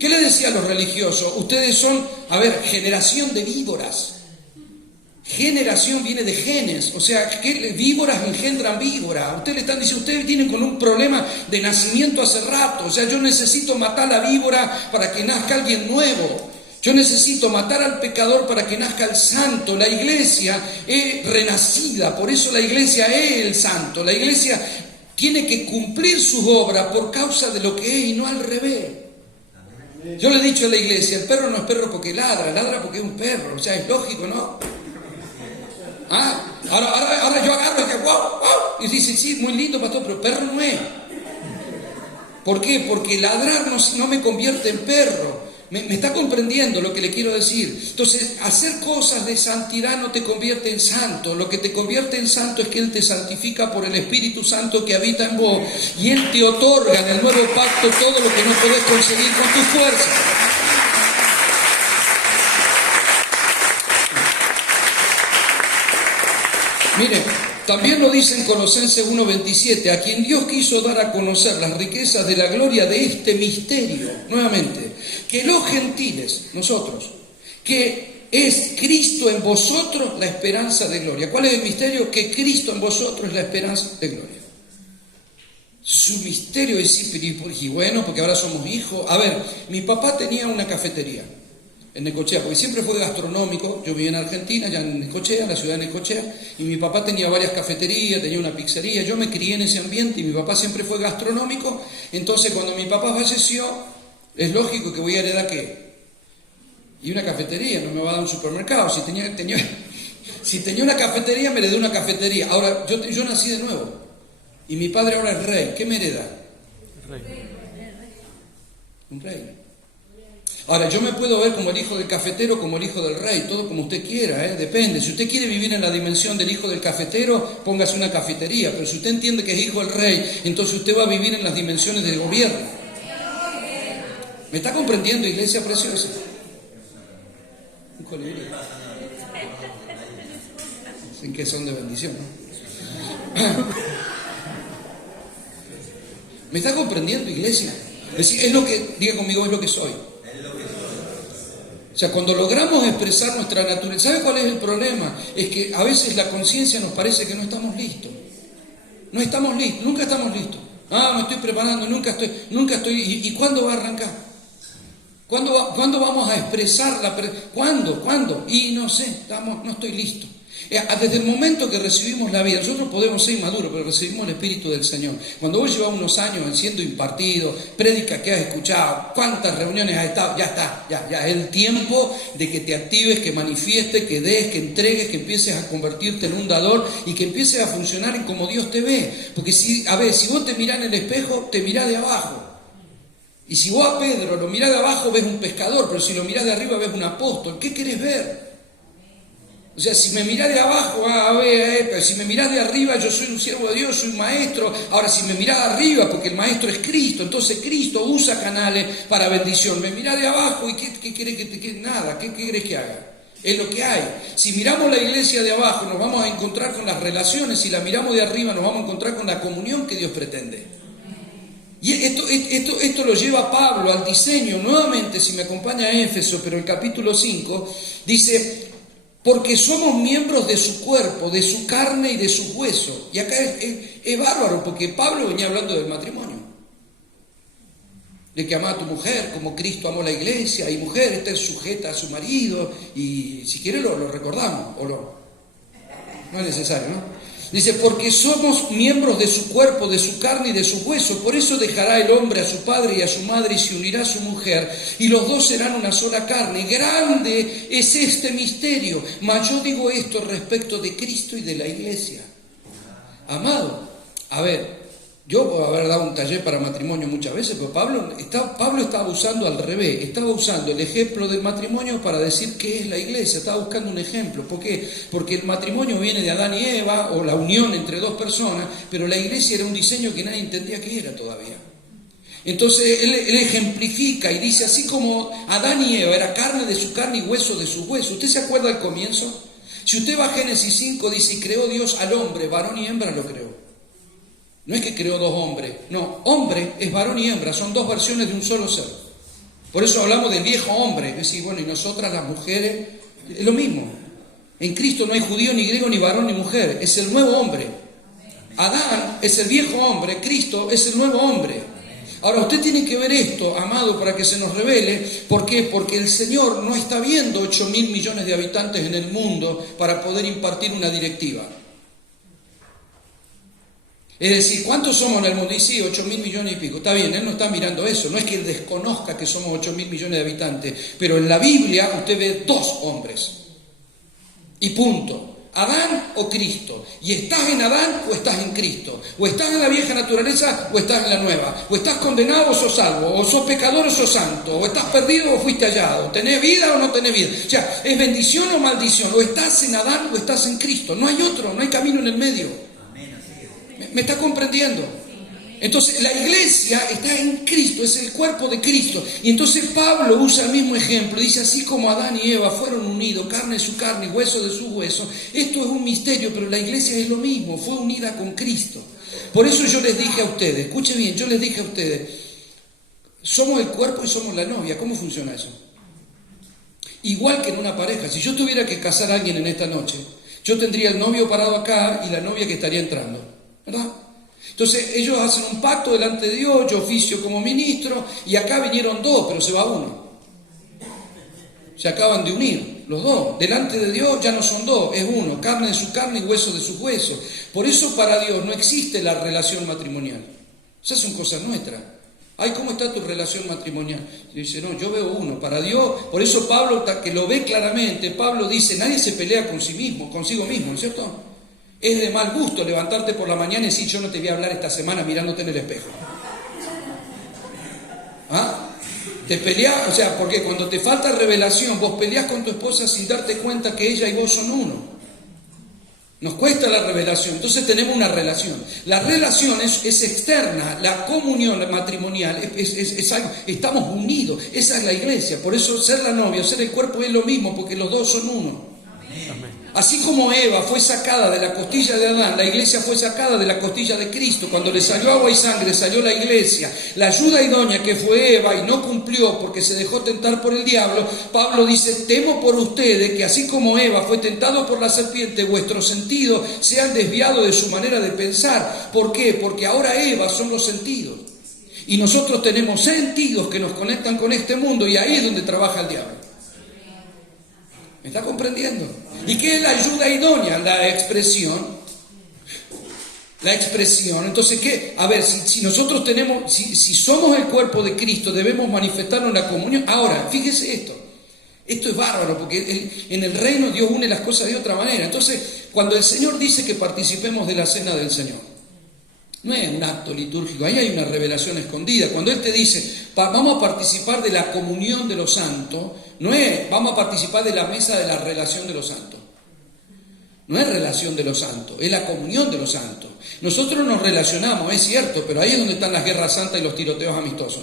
¿qué le decía a los religiosos? Ustedes son, generación de víboras. Generación viene de genes, o sea, que víboras engendran víboras. Ustedes le están diciendo, ustedes tienen con un problema de nacimiento hace rato, o sea, yo necesito matar a la víbora para que nazca alguien nuevo. Yo necesito matar al pecador para que nazca el santo. La iglesia es renacida, por eso la iglesia es el santo. La iglesia tiene que cumplir sus obras por causa de lo que es y no al revés. Yo le he dicho a la iglesia, el perro no es perro porque ladra, ladra porque es un perro, o sea, es lógico, ¿no? Ahora yo agarro y digo, wow, wow, y dice, sí, muy lindo, pastor, pero perro no es. ¿Por qué? Porque ladrar no me convierte en perro. ¿Me está comprendiendo lo que le quiero decir? Entonces, hacer cosas de santidad no te convierte en santo. Lo que te convierte en santo es que Él te santifica por el Espíritu Santo que habita en vos. Y Él te otorga en el nuevo pacto todo lo que no podés conseguir con tus fuerzas. Miren, también lo dice en Colosenses 1:27, a quien Dios quiso dar a conocer las riquezas de la gloria de este misterio, nuevamente, que los gentiles, nosotros, que es Cristo en vosotros la esperanza de gloria. ¿Cuál es el misterio? Que Cristo en vosotros es la esperanza de gloria. Su misterio es y bueno, porque ahora somos hijos. A ver, mi papá tenía una cafetería en Necochea, porque siempre fue gastronómico. Yo vivía en Argentina, ya en Necochea, la ciudad de Necochea, y mi papá tenía varias cafeterías, tenía una pizzería. Yo me crié en ese ambiente y mi papá siempre fue gastronómico. Entonces, cuando mi papá falleció, es lógico que voy a heredar ¿qué? Y una cafetería, no me va a dar un supermercado. Si tenía una cafetería, me heredé una cafetería. Ahora, yo nací de nuevo, y mi padre ahora es rey. ¿Qué me hereda? Un rey. Ahora, yo me puedo ver como el hijo del cafetero, como el hijo del rey, todo como usted quiera, depende. Si usted quiere vivir en la dimensión del hijo del cafetero, póngase una cafetería. Pero si usted entiende que es hijo del rey, entonces usted va a vivir en las dimensiones del gobierno. ¿Me está comprendiendo, iglesia preciosa? Un colibrí. Sin que son de bendición, ¿no? ¿Me está comprendiendo, iglesia? Es lo que, diga conmigo, es lo que soy. O sea, cuando logramos expresar nuestra naturaleza, ¿sabe cuál es el problema? Es que a veces la conciencia nos parece que no estamos listos. No estamos listos, nunca estamos listos. Me estoy preparando, nunca estoy. ¿Y cuándo va a arrancar? ¿Cuándo vamos a expresar la... ¿Cuándo? Y no sé, no estoy listo. Desde el momento que recibimos la vida, nosotros podemos ser inmaduros, pero recibimos el Espíritu del Señor. Cuando vos llevas unos años siendo impartido, prédica que has escuchado, cuántas reuniones has estado, ya está, ya es el tiempo de que te actives, que manifiestes, que des, que entregues, que empieces a convertirte en un dador y que empieces a funcionar en como Dios te ve. Porque si vos te mirás en el espejo, te mirás de abajo. Y si vos a Pedro lo mirás de abajo, ves un pescador, pero si lo mirás de arriba, ves un apóstol. ¿Qué querés ver? O sea, si me mirás de abajo, pero si me mirás de arriba, yo soy un siervo de Dios, soy un maestro. Ahora, si me mirás de arriba, porque el maestro es Cristo, entonces Cristo usa canales para bendición. Me mirás de abajo y ¿qué querés que te quede? Nada, ¿qué querés que haga? Es lo que hay. Si miramos la iglesia de abajo, nos vamos a encontrar con las relaciones. Si la miramos de arriba, nos vamos a encontrar con la comunión que Dios pretende. Y esto lo lleva Pablo al diseño. Nuevamente, si me acompaña a Éfeso, pero el capítulo 5, dice... Porque somos miembros de su cuerpo, de su carne y de sus huesos. Y acá es bárbaro, porque Pablo venía hablando del matrimonio. De que amá a tu mujer como Cristo amó la iglesia. Y mujer, esté sujeta a su marido. Y si quiere lo recordamos. No es necesario, ¿no? Dice, porque somos miembros de su cuerpo, de su carne y de sus huesos. Por eso dejará el hombre a su padre y a su madre y se unirá a su mujer. Y los dos serán una sola carne. Grande es este misterio. Mas yo digo esto respecto de Cristo y de la iglesia. Amado, a ver, yo puedo haber dado un taller para matrimonio muchas veces, pero Pablo estaba usando al revés. Estaba usando el ejemplo del matrimonio para decir qué es la iglesia. Estaba buscando un ejemplo. ¿Por qué? Porque el matrimonio viene de Adán y Eva, o la unión entre dos personas, pero la iglesia era un diseño que nadie entendía qué era todavía. Entonces él ejemplifica y dice, así como Adán y Eva era carne de su carne y hueso de sus huesos. ¿Usted se acuerda del comienzo? Si usted va a Génesis 5, dice, y creó Dios al hombre, varón y hembra lo creó. No es que creó dos hombres, no, hombre es varón y hembra, son dos versiones de un solo ser. Por eso hablamos del viejo hombre, es decir, bueno, y nosotras las mujeres, es lo mismo. En Cristo no hay judío, ni griego, ni varón, ni mujer. Es el nuevo hombre. Adán es el viejo hombre, Cristo es el nuevo hombre. Ahora usted tiene que ver esto, amado, para que se nos revele. ¿Por qué? Porque el Señor no está viendo 8.000 millones de habitantes en el mundo para poder impartir una directiva. Es decir, ¿cuántos somos en el mundo? Y sí, 8.000 millones y pico. Está bien, Él no está mirando eso. No es que Él desconozca que somos 8.000 millones de habitantes. Pero en la Biblia usted ve 2 hombres. Y punto. Adán o Cristo. Y estás en Adán o estás en Cristo. O estás en la vieja naturaleza o estás en la nueva. O estás condenado o sos salvo. O sos pecador o sos santo. O estás perdido o fuiste hallado. ¿Tenés vida o no tenés vida? O sea, es bendición o maldición. O estás en Adán o estás en Cristo. No hay otro, no hay camino en el medio. ¿Me está comprendiendo? Entonces la iglesia está en Cristo, es el cuerpo de Cristo. Y entonces Pablo usa el mismo ejemplo, dice: así como Adán y Eva fueron unidos, carne de su carne y hueso de su hueso. Esto es un misterio, pero la iglesia es lo mismo, fue unida con Cristo. Por eso yo les dije a ustedes, escuche bien, yo les dije a ustedes, somos el cuerpo y somos la novia. ¿Cómo funciona eso? Igual que en una pareja, si yo tuviera que casar a alguien en esta noche, yo tendría el novio parado acá y la novia que estaría entrando, ¿verdad? Entonces ellos hacen un pacto delante de Dios, yo oficio como ministro, y acá vinieron 2, pero se va uno. Se acaban de unir los 2. Delante de Dios ya no son 2, es uno, carne de su carne y hueso de sus huesos. Por eso para Dios no existe la relación matrimonial. Esas son cosas nuestras. Ay, ¿cómo está tu relación matrimonial? Y dice, no, yo veo uno. Para Dios, por eso Pablo, que lo ve claramente, Pablo dice, nadie se pelea con sí mismo, consigo mismo, ¿no es cierto? Es de mal gusto levantarte por la mañana y decir, yo no te voy a hablar esta semana mirándote en el espejo. ¿Ah? Te peleás, o sea, porque cuando te falta revelación, vos peleás con tu esposa sin darte cuenta que ella y vos son uno. Nos cuesta la revelación, entonces tenemos una relación. La relación es externa, la comunión matrimonial es algo, estamos unidos, esa es la iglesia. Por eso ser la novia, ser el cuerpo es lo mismo, porque los 2 son uno. Amén. Así como Eva fue sacada de la costilla de Adán, la iglesia fue sacada de la costilla de Cristo. Cuando le salió agua y sangre, salió la iglesia. La ayuda idónea que fue Eva y no cumplió porque se dejó tentar por el diablo, Pablo dice, temo por ustedes que así como Eva fue tentado por la serpiente, vuestros sentidos se han desviado de su manera de pensar. ¿Por qué? Porque ahora Eva son los sentidos. Y nosotros tenemos sentidos que nos conectan con este mundo y ahí es donde trabaja el diablo. ¿Me está comprendiendo? ¿Y qué es la ayuda idónea? La expresión. La expresión. Entonces, ¿qué? A ver, si nosotros tenemos, si somos el cuerpo de Cristo, debemos manifestarlo en la comunión. Ahora, fíjese esto. Esto es bárbaro, porque en el reino Dios une las cosas de otra manera. Entonces, cuando el Señor dice que participemos de la cena del Señor, no es un acto litúrgico, ahí hay una revelación escondida. Cuando Él te dice, vamos a participar de la comunión de los santos, no es, vamos a participar de la mesa de la relación de los santos. No es relación de los santos, es la comunión de los santos. Nosotros nos relacionamos, es cierto, pero ahí es donde están las guerras santas y los tiroteos amistosos.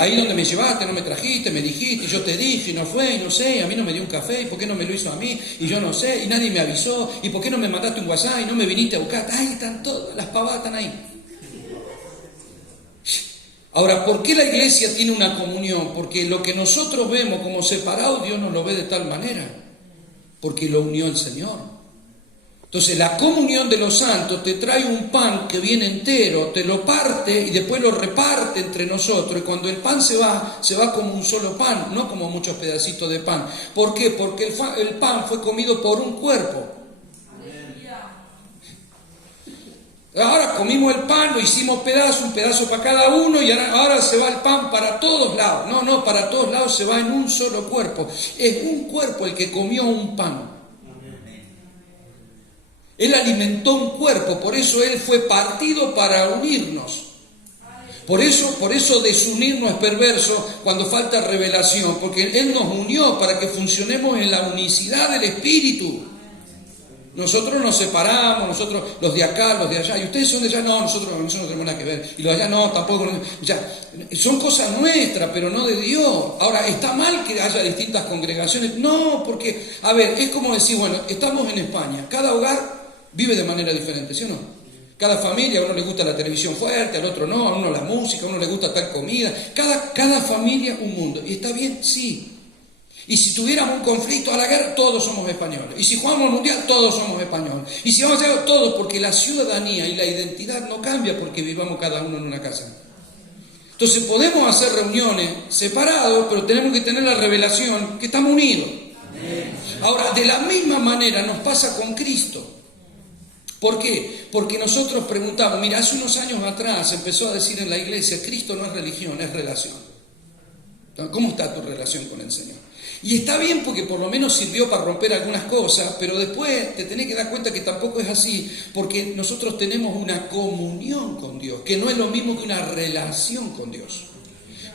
Ahí donde me llevaste, no me trajiste, me dijiste, y yo te dije, y no fue, y no sé, a mí no me dio un café, y por qué no me lo hizo a mí, y yo no sé, y nadie me avisó, y por qué no me mandaste un WhatsApp, y no me viniste a buscar. Ahí están todas, las pavadas están ahí. Ahora, ¿por qué la iglesia tiene una comunión? Porque lo que nosotros vemos como separado, Dios nos lo ve de tal manera, porque lo unió el Señor. Entonces la comunión de los santos te trae un pan que viene entero, te lo parte y después lo reparte entre nosotros. Y cuando el pan se va como un solo pan, no como muchos pedacitos de pan. ¿Por qué? Porque el pan fue comido por un cuerpo. Ahora comimos el pan, lo hicimos un pedazo para cada uno, y ahora se va el pan para todos lados. No, para todos lados se va en un solo cuerpo. Es un cuerpo el que comió un pan. Él alimentó un cuerpo, por eso Él fue partido para unirnos. Por eso desunirnos es perverso cuando falta revelación, porque Él nos unió para que funcionemos en la unicidad del Espíritu. Nosotros nos separamos, nosotros los de acá, los de allá, y ustedes son de allá, no, nosotros no tenemos nada que ver, y los de allá no, tampoco. O sea, son cosas nuestras, pero no de Dios. Ahora, ¿está mal que haya distintas congregaciones? No, porque, a ver, es como decir, bueno, estamos en España, cada hogar vive de manera diferente, ¿sí o no? Cada familia, a uno le gusta la televisión fuerte, al otro no, a uno la música, a uno le gusta tal comida. Cada familia un mundo. ¿Y está bien? Sí. Y si tuviéramos un conflicto a la guerra, todos somos españoles. Y si jugamos al mundial, todos somos españoles. Y si vamos a hacer todos, porque la ciudadanía y la identidad no cambia porque vivamos cada uno en una casa. Entonces podemos hacer reuniones separados, pero tenemos que tener la revelación que estamos unidos. Ahora, de la misma manera nos pasa con Cristo. ¿Por qué? Porque nosotros preguntamos, mira, hace unos años atrás empezó a decir en la iglesia, Cristo no es religión, es relación. ¿Cómo está tu relación con el Señor? Y está bien porque por lo menos sirvió para romper algunas cosas, pero después te tenés que dar cuenta que tampoco es así, porque nosotros tenemos una comunión con Dios, que no es lo mismo que una relación con Dios.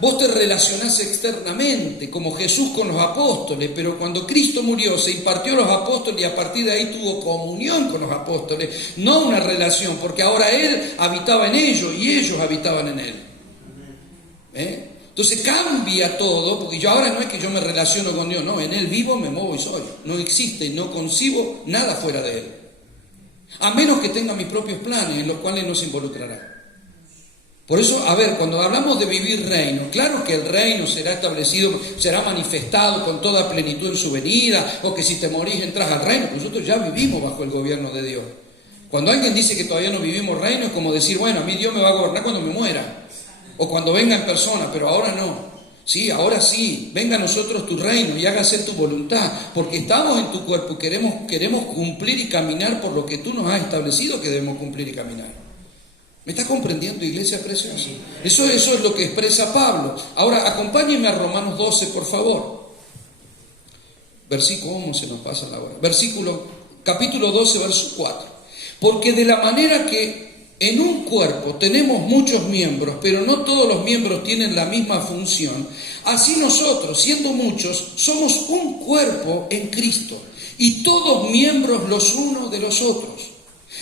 Vos te relacionás externamente, como Jesús con los apóstoles, pero cuando Cristo murió se impartió a los apóstoles y a partir de ahí tuvo comunión con los apóstoles, no una relación, porque ahora Él habitaba en ellos y ellos habitaban en Él. Entonces cambia todo, porque yo ahora no es que yo me relaciono con Dios, no, en Él vivo, me muevo y soy. No existe, no concibo nada fuera de Él. A menos que tenga mis propios planes en los cuales no se involucrará. Por eso, a ver, cuando hablamos de vivir reino, claro que el reino será establecido, será manifestado con toda plenitud en su venida, o que si te morís entras al reino. Nosotros ya vivimos bajo el gobierno de Dios. Cuando alguien dice que todavía no vivimos reino, es como decir, bueno, a mí Dios me va a gobernar cuando me muera. O cuando venga en persona, pero ahora no. Sí, ahora sí, venga a nosotros tu reino y hágase tu voluntad, porque estamos en tu cuerpo y queremos cumplir y caminar por lo que tú nos has establecido que debemos cumplir y caminar. ¿Me está comprendiendo, iglesia preciosa? Eso es lo que expresa Pablo. Ahora, acompáñenme a Romanos 12, por favor. Versículo, ¿cómo se nos pasa la hora? Capítulo 12, verso 4. Porque de la manera que en un cuerpo tenemos muchos miembros, pero no todos los miembros tienen la misma función. Así nosotros, siendo muchos, somos un cuerpo en Cristo, y todos miembros los unos de los otros.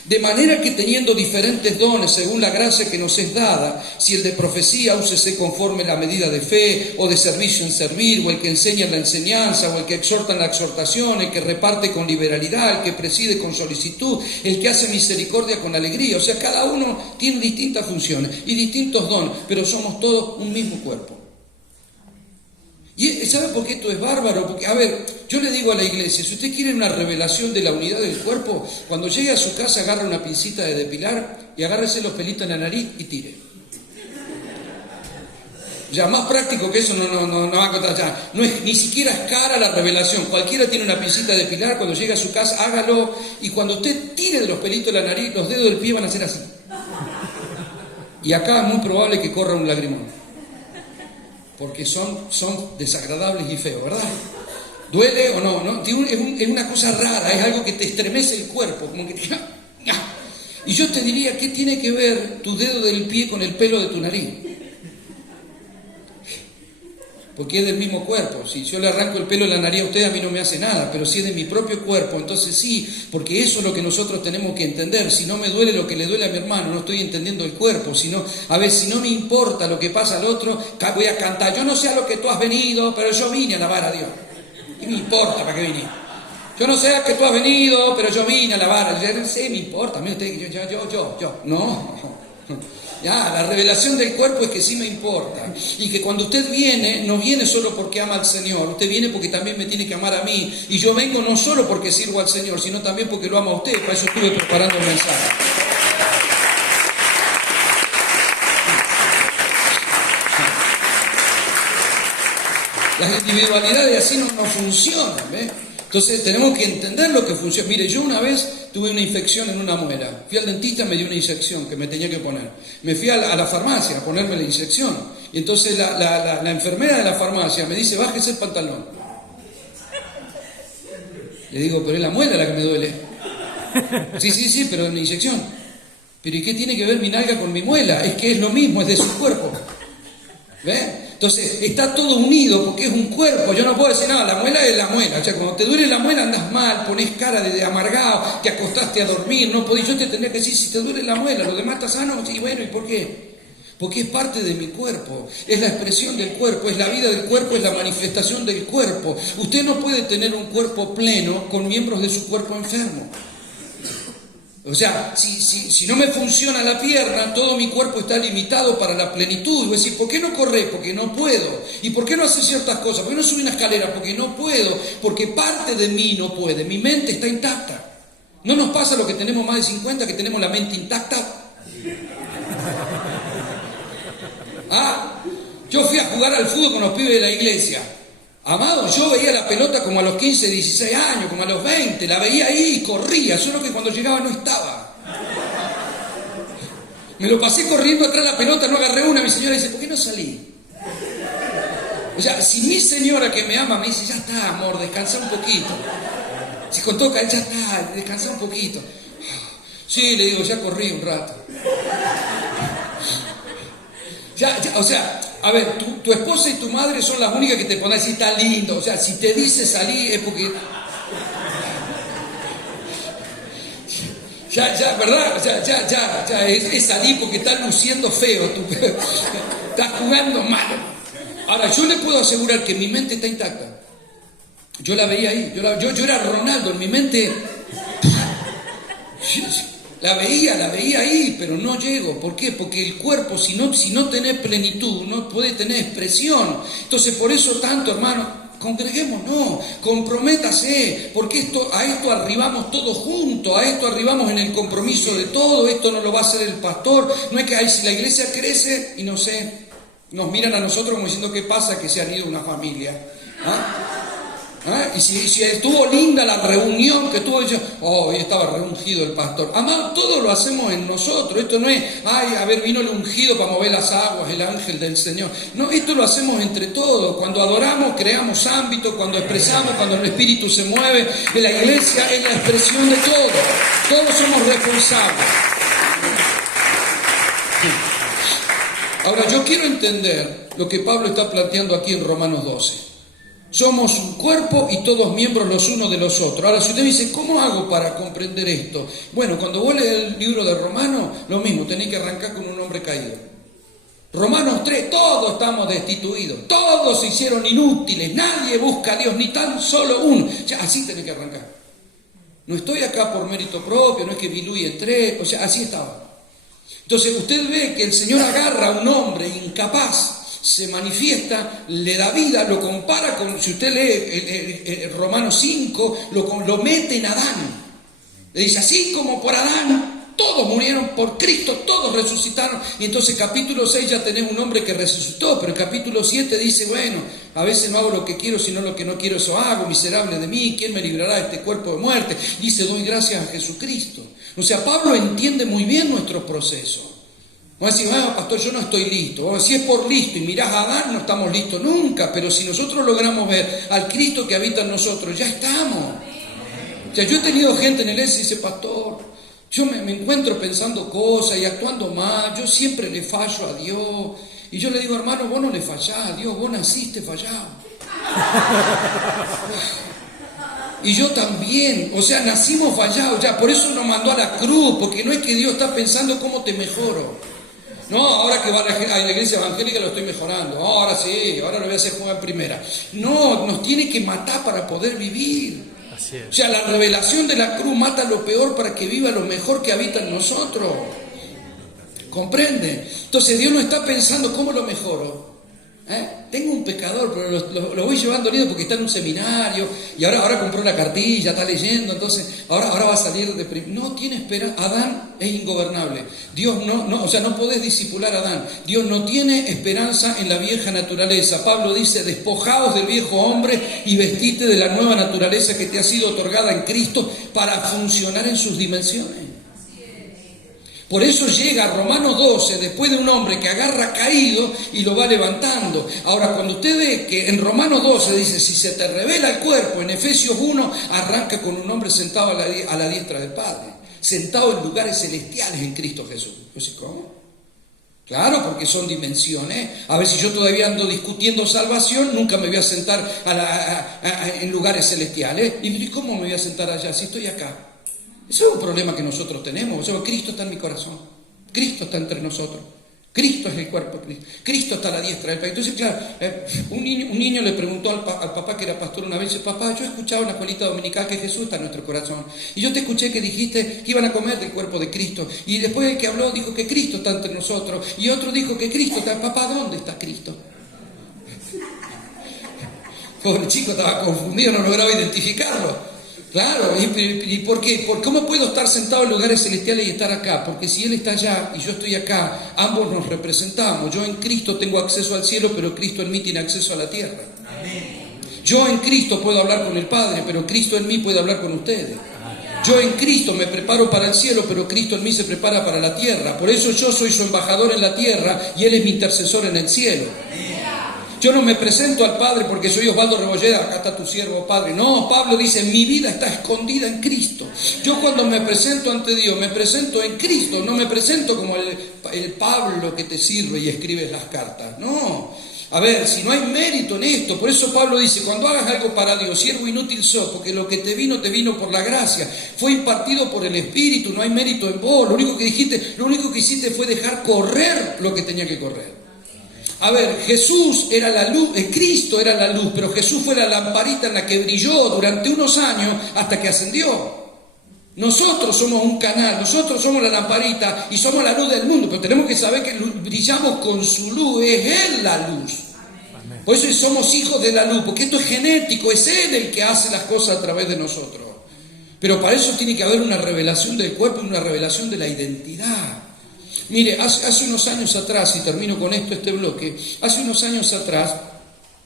De manera que teniendo diferentes dones según la gracia que nos es dada, si el de profecía úsese conforme la medida de fe, o de servicio en servir, o el que enseña en la enseñanza, o el que exhorta en la exhortación, el que reparte con liberalidad, el que preside con solicitud, el que hace misericordia con alegría. O sea, cada uno tiene distintas funciones y distintos dones, pero somos todos un mismo cuerpo. ¿Y sabe por qué esto es bárbaro? Porque, a ver, yo le digo a la iglesia, si usted quiere una revelación de la unidad del cuerpo, cuando llegue a su casa agarre una pincita de depilar y agárrese los pelitos en la nariz y tire. Ya, más práctico que eso no va a encontrar ya. No es, ni siquiera es cara la revelación. Cualquiera tiene una pincita de depilar, cuando llegue a su casa, hágalo, y cuando usted tire de los pelitos de la nariz, los dedos del pie van a ser así. Y acá es muy probable que corra un lagrimón. Porque son desagradables y feos, ¿verdad? ¿Duele o no? Es una cosa rara, es algo que te estremece el cuerpo, como que y yo te diría, ¿qué tiene que ver tu dedo del pie con el pelo de tu nariz? Porque es del mismo cuerpo. Si yo le arranco el pelo de la nariz a usted, a mí no me hace nada, pero si es de mi propio cuerpo, entonces sí, porque eso es lo que nosotros tenemos que entender. Si no me duele lo que le duele a mi hermano, no estoy entendiendo el cuerpo. Si no me importa lo que pasa al otro, voy a cantar, yo no sé a lo que tú has venido, pero yo vine a alabar a Dios. ¿Qué me importa para qué vine? Yo no sé a qué tú has venido, pero yo vine a alabar a Dios. No sé, me importa, a mí usted, yo. No. Ya, la revelación del cuerpo es que sí me importa. Y que cuando usted viene, no viene solo porque ama al Señor. Usted viene porque también me tiene que amar a mí. Y yo vengo no solo porque sirvo al Señor, sino también porque lo amo a usted. Para eso estuve preparando el mensaje. Las individualidades así no funcionan, ¿ves? Entonces tenemos que entender lo que funciona. Mire, yo una vez tuve una infección en una muela. Fui al dentista, me dio una inyección que me tenía que poner. Me fui a la farmacia a ponerme la inyección. Y entonces la enfermera de la farmacia me dice, bájese el pantalón. Le digo, pero es la muela la que me duele. Sí, pero en la inyección. Pero ¿y qué tiene que ver mi nalga con mi muela? Es que es lo mismo, es de su cuerpo. ¿Ve? Entonces está todo unido porque es un cuerpo. Yo no puedo decir nada, la muela es la muela. O sea, cuando te duele la muela andas mal, pones cara de amargado, te acostaste a dormir, no podés. Yo te tendría que decir, si te duele la muela, lo demás está sano. Sí, bueno, ¿y por qué? Porque es parte de mi cuerpo, es la expresión del cuerpo, es la vida del cuerpo, es la manifestación del cuerpo. Usted no puede tener un cuerpo pleno con miembros de su cuerpo enfermo. O sea, si no me funciona la pierna, todo mi cuerpo está limitado para la plenitud. Voy a decir, ¿por qué no correr? Porque no puedo. ¿Y por qué no hacer ciertas cosas? ¿Por qué no subir una escalera? Porque no puedo. Porque parte de mí no puede. Mi mente está intacta. ¿No nos pasa lo que tenemos más de 50, que tenemos la mente intacta? Yo fui a jugar al fútbol con los pibes de la iglesia. Amado, yo veía la pelota como a los 15, 16 años, como a los 20, la veía ahí y corría, solo que cuando llegaba no estaba. Me lo pasé corriendo atrás de la pelota, no agarré una, mi señora dice, ¿por qué no salí? O sea, si mi señora que me ama me dice, ya está, amor, descansa un poquito. Si con todo, ya está, descansa un poquito. Sí, le digo, ya corrí un rato. O sea, a ver, tu esposa y tu madre son las únicas que te ponen a decir, está lindo. O sea, si te dice salir es porque... ¿verdad? O sea, es salir porque estás luciendo feo. Estás jugando mal. Ahora, yo le puedo asegurar que mi mente está intacta. Yo la veía ahí. Yo era Ronaldo, en mi mente... La veía ahí, pero no llego. ¿Por qué? Porque el cuerpo, si no tenés plenitud, no puede tener expresión. Entonces, por eso tanto, hermano, congreguémonos, comprométase, porque a esto arribamos todos juntos, a esto arribamos en el compromiso de todo, esto no lo va a hacer el pastor. No es que si la iglesia crece y no sé, nos miran a nosotros como diciendo, ¿qué pasa? Que se han ido una familia. Y si estuvo linda la reunión que tuvo, hoy estaba reungido el pastor. Amado, todo lo hacemos en nosotros. Esto no es, vino el ungido para mover las aguas, el ángel del Señor. No, esto lo hacemos entre todos. Cuando adoramos, creamos ámbito. Cuando expresamos, cuando el Espíritu se mueve, la iglesia es la expresión de todo. Todos somos responsables. Ahora, yo quiero entender lo que Pablo está planteando aquí en Romanos 12. Somos un cuerpo y todos miembros los unos de los otros. Ahora, si usted me dice, ¿cómo hago para comprender esto? Bueno, cuando vos lees el libro de Romanos, lo mismo, tenés que arrancar con un hombre caído. Romanos 3, todos estamos destituidos, todos se hicieron inútiles, nadie busca a Dios, ni tan solo uno. Así tenés que arrancar. No estoy acá por mérito propio, no es que Bilú y entré, o sea, así estaba. Entonces, usted ve que el Señor agarra a un hombre incapaz, se manifiesta, le da vida, lo compara con, si usted lee Romanos 5, lo mete en Adán. Le dice, así como por Adán, todos murieron, por Cristo todos resucitaron. Y entonces capítulo 6 ya tenemos un hombre que resucitó, pero el capítulo 7 dice, bueno, a veces no hago lo que quiero, sino lo que no quiero, eso hago, miserable de mí, ¿quién me librará de este cuerpo de muerte? Dice, doy gracias a Jesucristo. O sea, Pablo entiende muy bien nuestro proceso. Vamos a decir, pastor, yo no estoy listo. Si es por listo y mirás a Adán, no estamos listos nunca. Pero si nosotros logramos ver al Cristo que habita en nosotros, ya estamos. O sea, yo he tenido gente en el ESI y dice, pastor, yo me encuentro pensando cosas y actuando mal. Yo siempre le fallo a Dios. Y yo le digo, hermano, vos no le fallás a Dios, vos naciste fallado. Y yo también, o sea, nacimos fallados. Ya, por eso nos mandó a la cruz, porque no es que Dios está pensando cómo te mejoro. No, ahora que va a la iglesia evangélica lo estoy mejorando. Ahora sí, ahora lo voy a hacer jugar en primera. No, nos tiene que matar para poder vivir. Así es. O sea, la revelación de la cruz mata lo peor para que viva lo mejor que habita en nosotros. ¿Comprende? Entonces Dios no está pensando cómo lo mejoro. Tengo un pecador, pero lo voy llevando lindo porque está en un seminario y ahora compró la cartilla, está leyendo, entonces ahora va a salir de... No tiene esperanza. Adán es ingobernable. Dios no, o sea, no podés discipular a Adán. Dios no tiene esperanza en la vieja naturaleza. Pablo dice, despojaos del viejo hombre y vestite de la nueva naturaleza que te ha sido otorgada en Cristo para funcionar en sus dimensiones. Por eso llega a Romanos 12, después de un hombre que agarra caído y lo va levantando. Ahora, cuando usted ve que en Romanos 12 dice, si se te revela el cuerpo, en Efesios 1 arranca con un hombre sentado a la diestra del Padre, sentado en lugares celestiales en Cristo Jesús. Pues, ¿cómo? Claro, porque son dimensiones. A ver, si yo todavía ando discutiendo salvación, nunca me voy a sentar en lugares celestiales. ¿Y cómo me voy a sentar allá si estoy acá? Eso es un problema que nosotros tenemos. O sea, Cristo está en mi corazón. Cristo está entre nosotros. Cristo es el cuerpo de Cristo. Cristo está a la diestra del Padre. Entonces, claro, un niño le preguntó al papá que era pastor una vez, dice, papá, yo he escuchado en la escuelita dominical que Jesús está en nuestro corazón. Y yo te escuché que dijiste que iban a comer del cuerpo de Cristo. Y después el que habló dijo que Cristo está entre nosotros. Y otro dijo que Cristo está. Papá, ¿dónde está Cristo? Pobre chico, estaba confundido, no lograba identificarlo. Claro, ¿y por qué? ¿Cómo puedo estar sentado en lugares celestiales y estar acá? Porque si Él está allá y yo estoy acá, ambos nos representamos. Yo en Cristo tengo acceso al cielo, pero Cristo en mí tiene acceso a la tierra. Yo en Cristo puedo hablar con el Padre, pero Cristo en mí puede hablar con ustedes. Yo en Cristo me preparo para el cielo, pero Cristo en mí se prepara para la tierra. Por eso yo soy su embajador en la tierra y Él es mi intercesor en el cielo. Yo no me presento al Padre porque soy Osvaldo Rebolleda, acá está tu siervo, Padre. No, Pablo dice, mi vida está escondida en Cristo. Yo cuando me presento ante Dios, me presento en Cristo, no me presento como el Pablo que te sirve y escribes las cartas. No, a ver, si no hay mérito en esto, por eso Pablo dice, cuando hagas algo para Dios, siervo inútil sos, porque lo que te vino por la gracia, fue impartido por el Espíritu, no hay mérito en vos. Lo único que hiciste fue dejar correr lo que tenía que correr. A ver, Jesús era la luz, Cristo era la luz, pero Jesús fue la lamparita en la que brilló durante unos años hasta que ascendió. Nosotros somos un canal, nosotros somos la lamparita y somos la luz del mundo, pero tenemos que saber que brillamos con su luz, es Él la luz. Por eso somos hijos de la luz, porque esto es genético, es Él el que hace las cosas a través de nosotros. Pero para eso tiene que haber una revelación del cuerpo y una revelación de la identidad. Mire, hace unos años atrás, y termino con este bloque, hace unos años atrás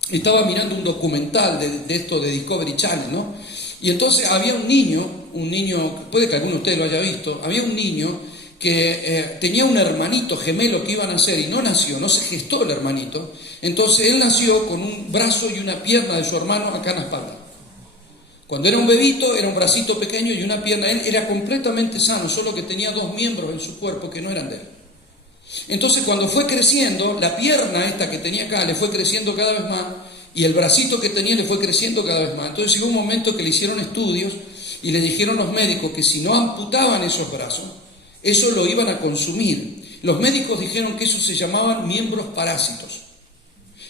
estaba mirando un documental de esto de Discovery Channel, ¿no? Y entonces había un niño, puede que alguno de ustedes lo haya visto, había un niño que tenía un hermanito gemelo que iba a nacer y no nació, no se gestó el hermanito. Entonces él nació con un brazo y una pierna de su hermano acá en la espalda. Cuando era un bebito, era un bracito pequeño y una pierna. Él era completamente sano, solo que tenía 2 miembros en su cuerpo que no eran de él. Entonces, cuando fue creciendo, la pierna esta que tenía acá le fue creciendo cada vez más y el bracito que tenía le fue creciendo cada vez más. Entonces, llegó un momento que le hicieron estudios y le dijeron los médicos que si no amputaban esos brazos, eso lo iban a consumir. Los médicos dijeron que eso se llamaban miembros parásitos,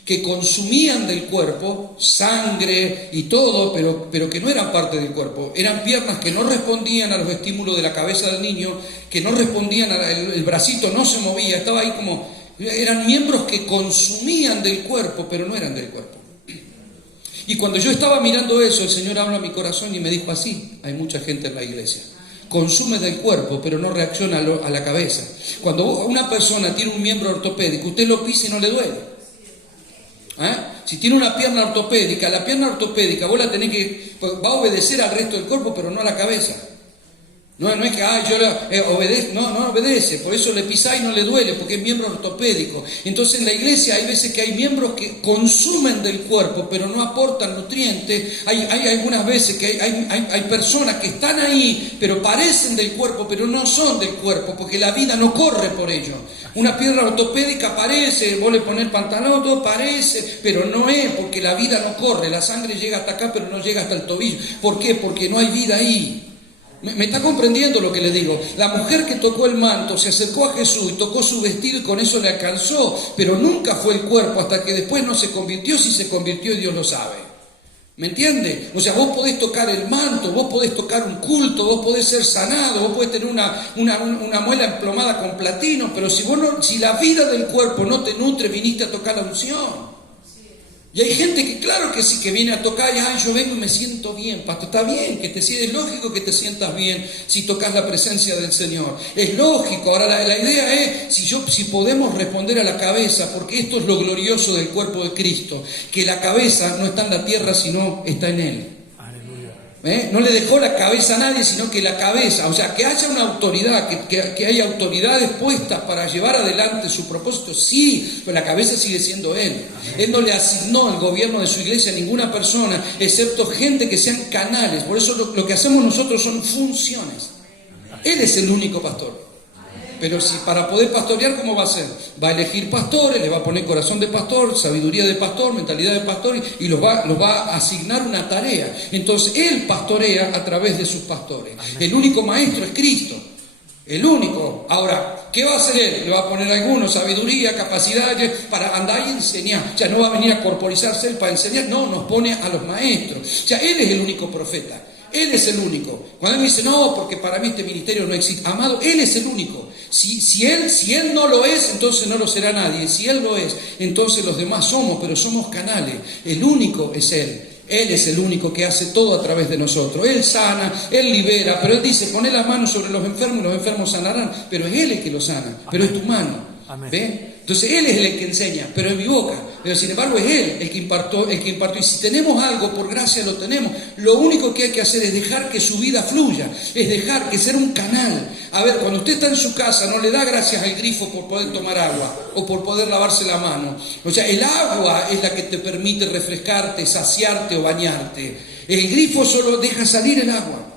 que consumían del cuerpo sangre y todo, pero que no eran parte del cuerpo. Eran piernas que no respondían a los estímulos de la cabeza del niño, que no respondían, el bracito no se movía, estaba ahí como... Eran miembros que consumían del cuerpo, pero no eran del cuerpo. Y cuando yo estaba mirando eso, el Señor habló a mi corazón y me dijo así, hay mucha gente en la iglesia. Consume del cuerpo, pero no reacciona a la cabeza. Cuando una persona tiene un miembro ortopédico, usted lo pisa y no le duele. Si tiene una pierna ortopédica, la pierna ortopédica vos la tenés que, va a obedecer al resto del cuerpo, pero no a la cabeza. No es que yo obedezco, no obedece, por eso le pisás y no le duele, porque es miembro ortopédico. Entonces en la iglesia hay veces que hay miembros que consumen del cuerpo, pero no aportan nutrientes. Hay algunas veces que hay personas que están ahí, pero parecen del cuerpo, pero no son del cuerpo, porque la vida no corre por ello. Una pierna ortopédica parece, vos le ponés pantalón, todo parece, pero no es, porque la vida no corre, la sangre llega hasta acá, pero no llega hasta el tobillo. ¿Por qué? Porque no hay vida ahí. ¿Me está comprendiendo lo que le digo? La mujer que tocó el manto se acercó a Jesús y tocó su vestido y con eso le alcanzó, pero nunca fue el cuerpo hasta que después no se convirtió. Si se convirtió, Dios lo sabe. ¿Me entiende? O sea, vos podés tocar el manto, vos podés tocar un culto, vos podés ser sanado, vos podés tener una muela emplomada con platino, pero si la vida del cuerpo no te nutre, viniste a tocar la unción. Y hay gente que claro que sí, que viene a tocar y yo vengo y me siento bien, pastor, está bien, es lógico que te sientas bien si tocas la presencia del Señor, es lógico. Ahora la idea es si podemos responder a la cabeza, porque esto es lo glorioso del cuerpo de Cristo, que la cabeza no está en la tierra sino está en Él. No le dejó la cabeza a nadie, sino que la cabeza, o sea, que haya una autoridad, que haya autoridades puestas para llevar adelante su propósito, sí, pero la cabeza sigue siendo Él. Él no le asignó el gobierno de su iglesia a ninguna persona, excepto gente que sean canales. Por eso lo que hacemos nosotros son funciones. Él es el único pastor. Pero si para poder pastorear, ¿cómo va a ser? Va a elegir pastores, le va a poner corazón de pastor, sabiduría de pastor, mentalidad de pastor y los va a asignar una tarea. Entonces Él pastorea a través de sus pastores. El único maestro es Cristo. El único. Ahora, ¿qué va a hacer él? Le va a poner a algunos sabiduría, capacidades para andar y enseñar. Ya no va a venir a corporizarse él para enseñar, no, nos pone a los maestros. Ya él es el único profeta. Él es el único. Cuando él dice, no, porque para mí este ministerio no existe. Amado, él es el único. Si él no lo es, entonces no lo será nadie. Si él lo es, entonces los demás somos, pero somos canales. El único es él. Él es el único que hace todo a través de nosotros. Él sana, él libera, pero él dice, poné la mano sobre los enfermos y los enfermos sanarán. Pero es él el que los sana, pero es tu mano. ¿Ve? Entonces él es el que enseña, pero es mi boca. Pero sin embargo es él el que impartió. Y si tenemos algo, por gracia lo tenemos. Lo único que hay que hacer es dejar que su vida fluya. Es dejar que ser un canal. A ver, cuando usted está en su casa, no le da gracias al grifo por poder tomar agua o por poder lavarse la mano. O sea, el agua es la que te permite refrescarte, saciarte o bañarte. El grifo solo deja salir el agua.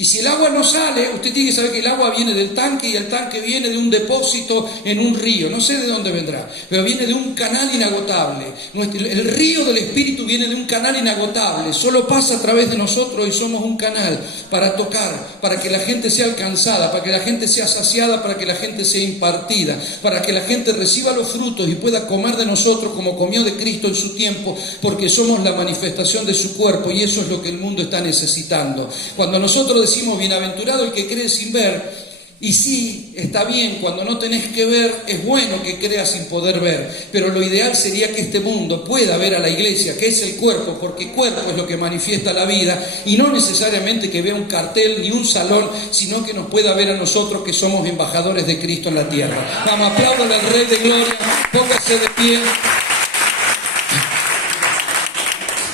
Y si el agua no sale, usted tiene que saber que el agua viene del tanque y el tanque viene de un depósito en un río. No sé de dónde vendrá, pero viene de un canal inagotable. El río del Espíritu viene de un canal inagotable. Solo pasa a través de nosotros y somos un canal para tocar, para que la gente sea alcanzada, para que la gente sea saciada, para que la gente sea impartida, para que la gente reciba los frutos y pueda comer de nosotros como comió de Cristo en su tiempo, porque somos la manifestación de su cuerpo y eso es lo que el mundo está necesitando. Cuando nosotros decimos bienaventurado el que cree sin ver, y sí, está bien, cuando no tenés que ver, es bueno que creas sin poder ver, pero lo ideal sería que este mundo pueda ver a la iglesia, que es el cuerpo, porque cuerpo es lo que manifiesta la vida, y no necesariamente que vea un cartel ni un salón, sino que nos pueda ver a nosotros que somos embajadores de Cristo en la tierra. Vamos, apláudale al Rey de Gloria, póngase de pie.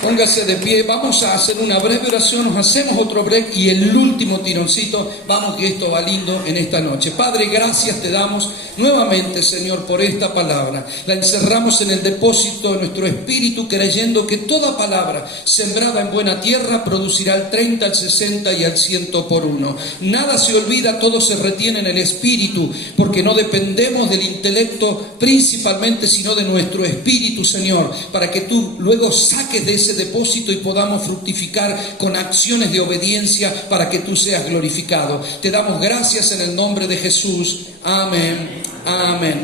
Póngase de pie, vamos a hacer una breve oración, nos hacemos otro break y el último tironcito, vamos que esto va lindo en esta noche. Padre, gracias te damos nuevamente, Señor, por esta palabra. La encerramos en el depósito de nuestro espíritu, creyendo que toda palabra sembrada en buena tierra producirá al 30, al 60 y al 100 por uno. Nada se olvida, todo se retiene en el espíritu, porque no dependemos del intelecto principalmente, sino de nuestro espíritu, Señor, para que tú luego saques de ese depósito y podamos fructificar con acciones de obediencia para que tú seas glorificado. Te damos gracias en el nombre de Jesús. Amén. Amén.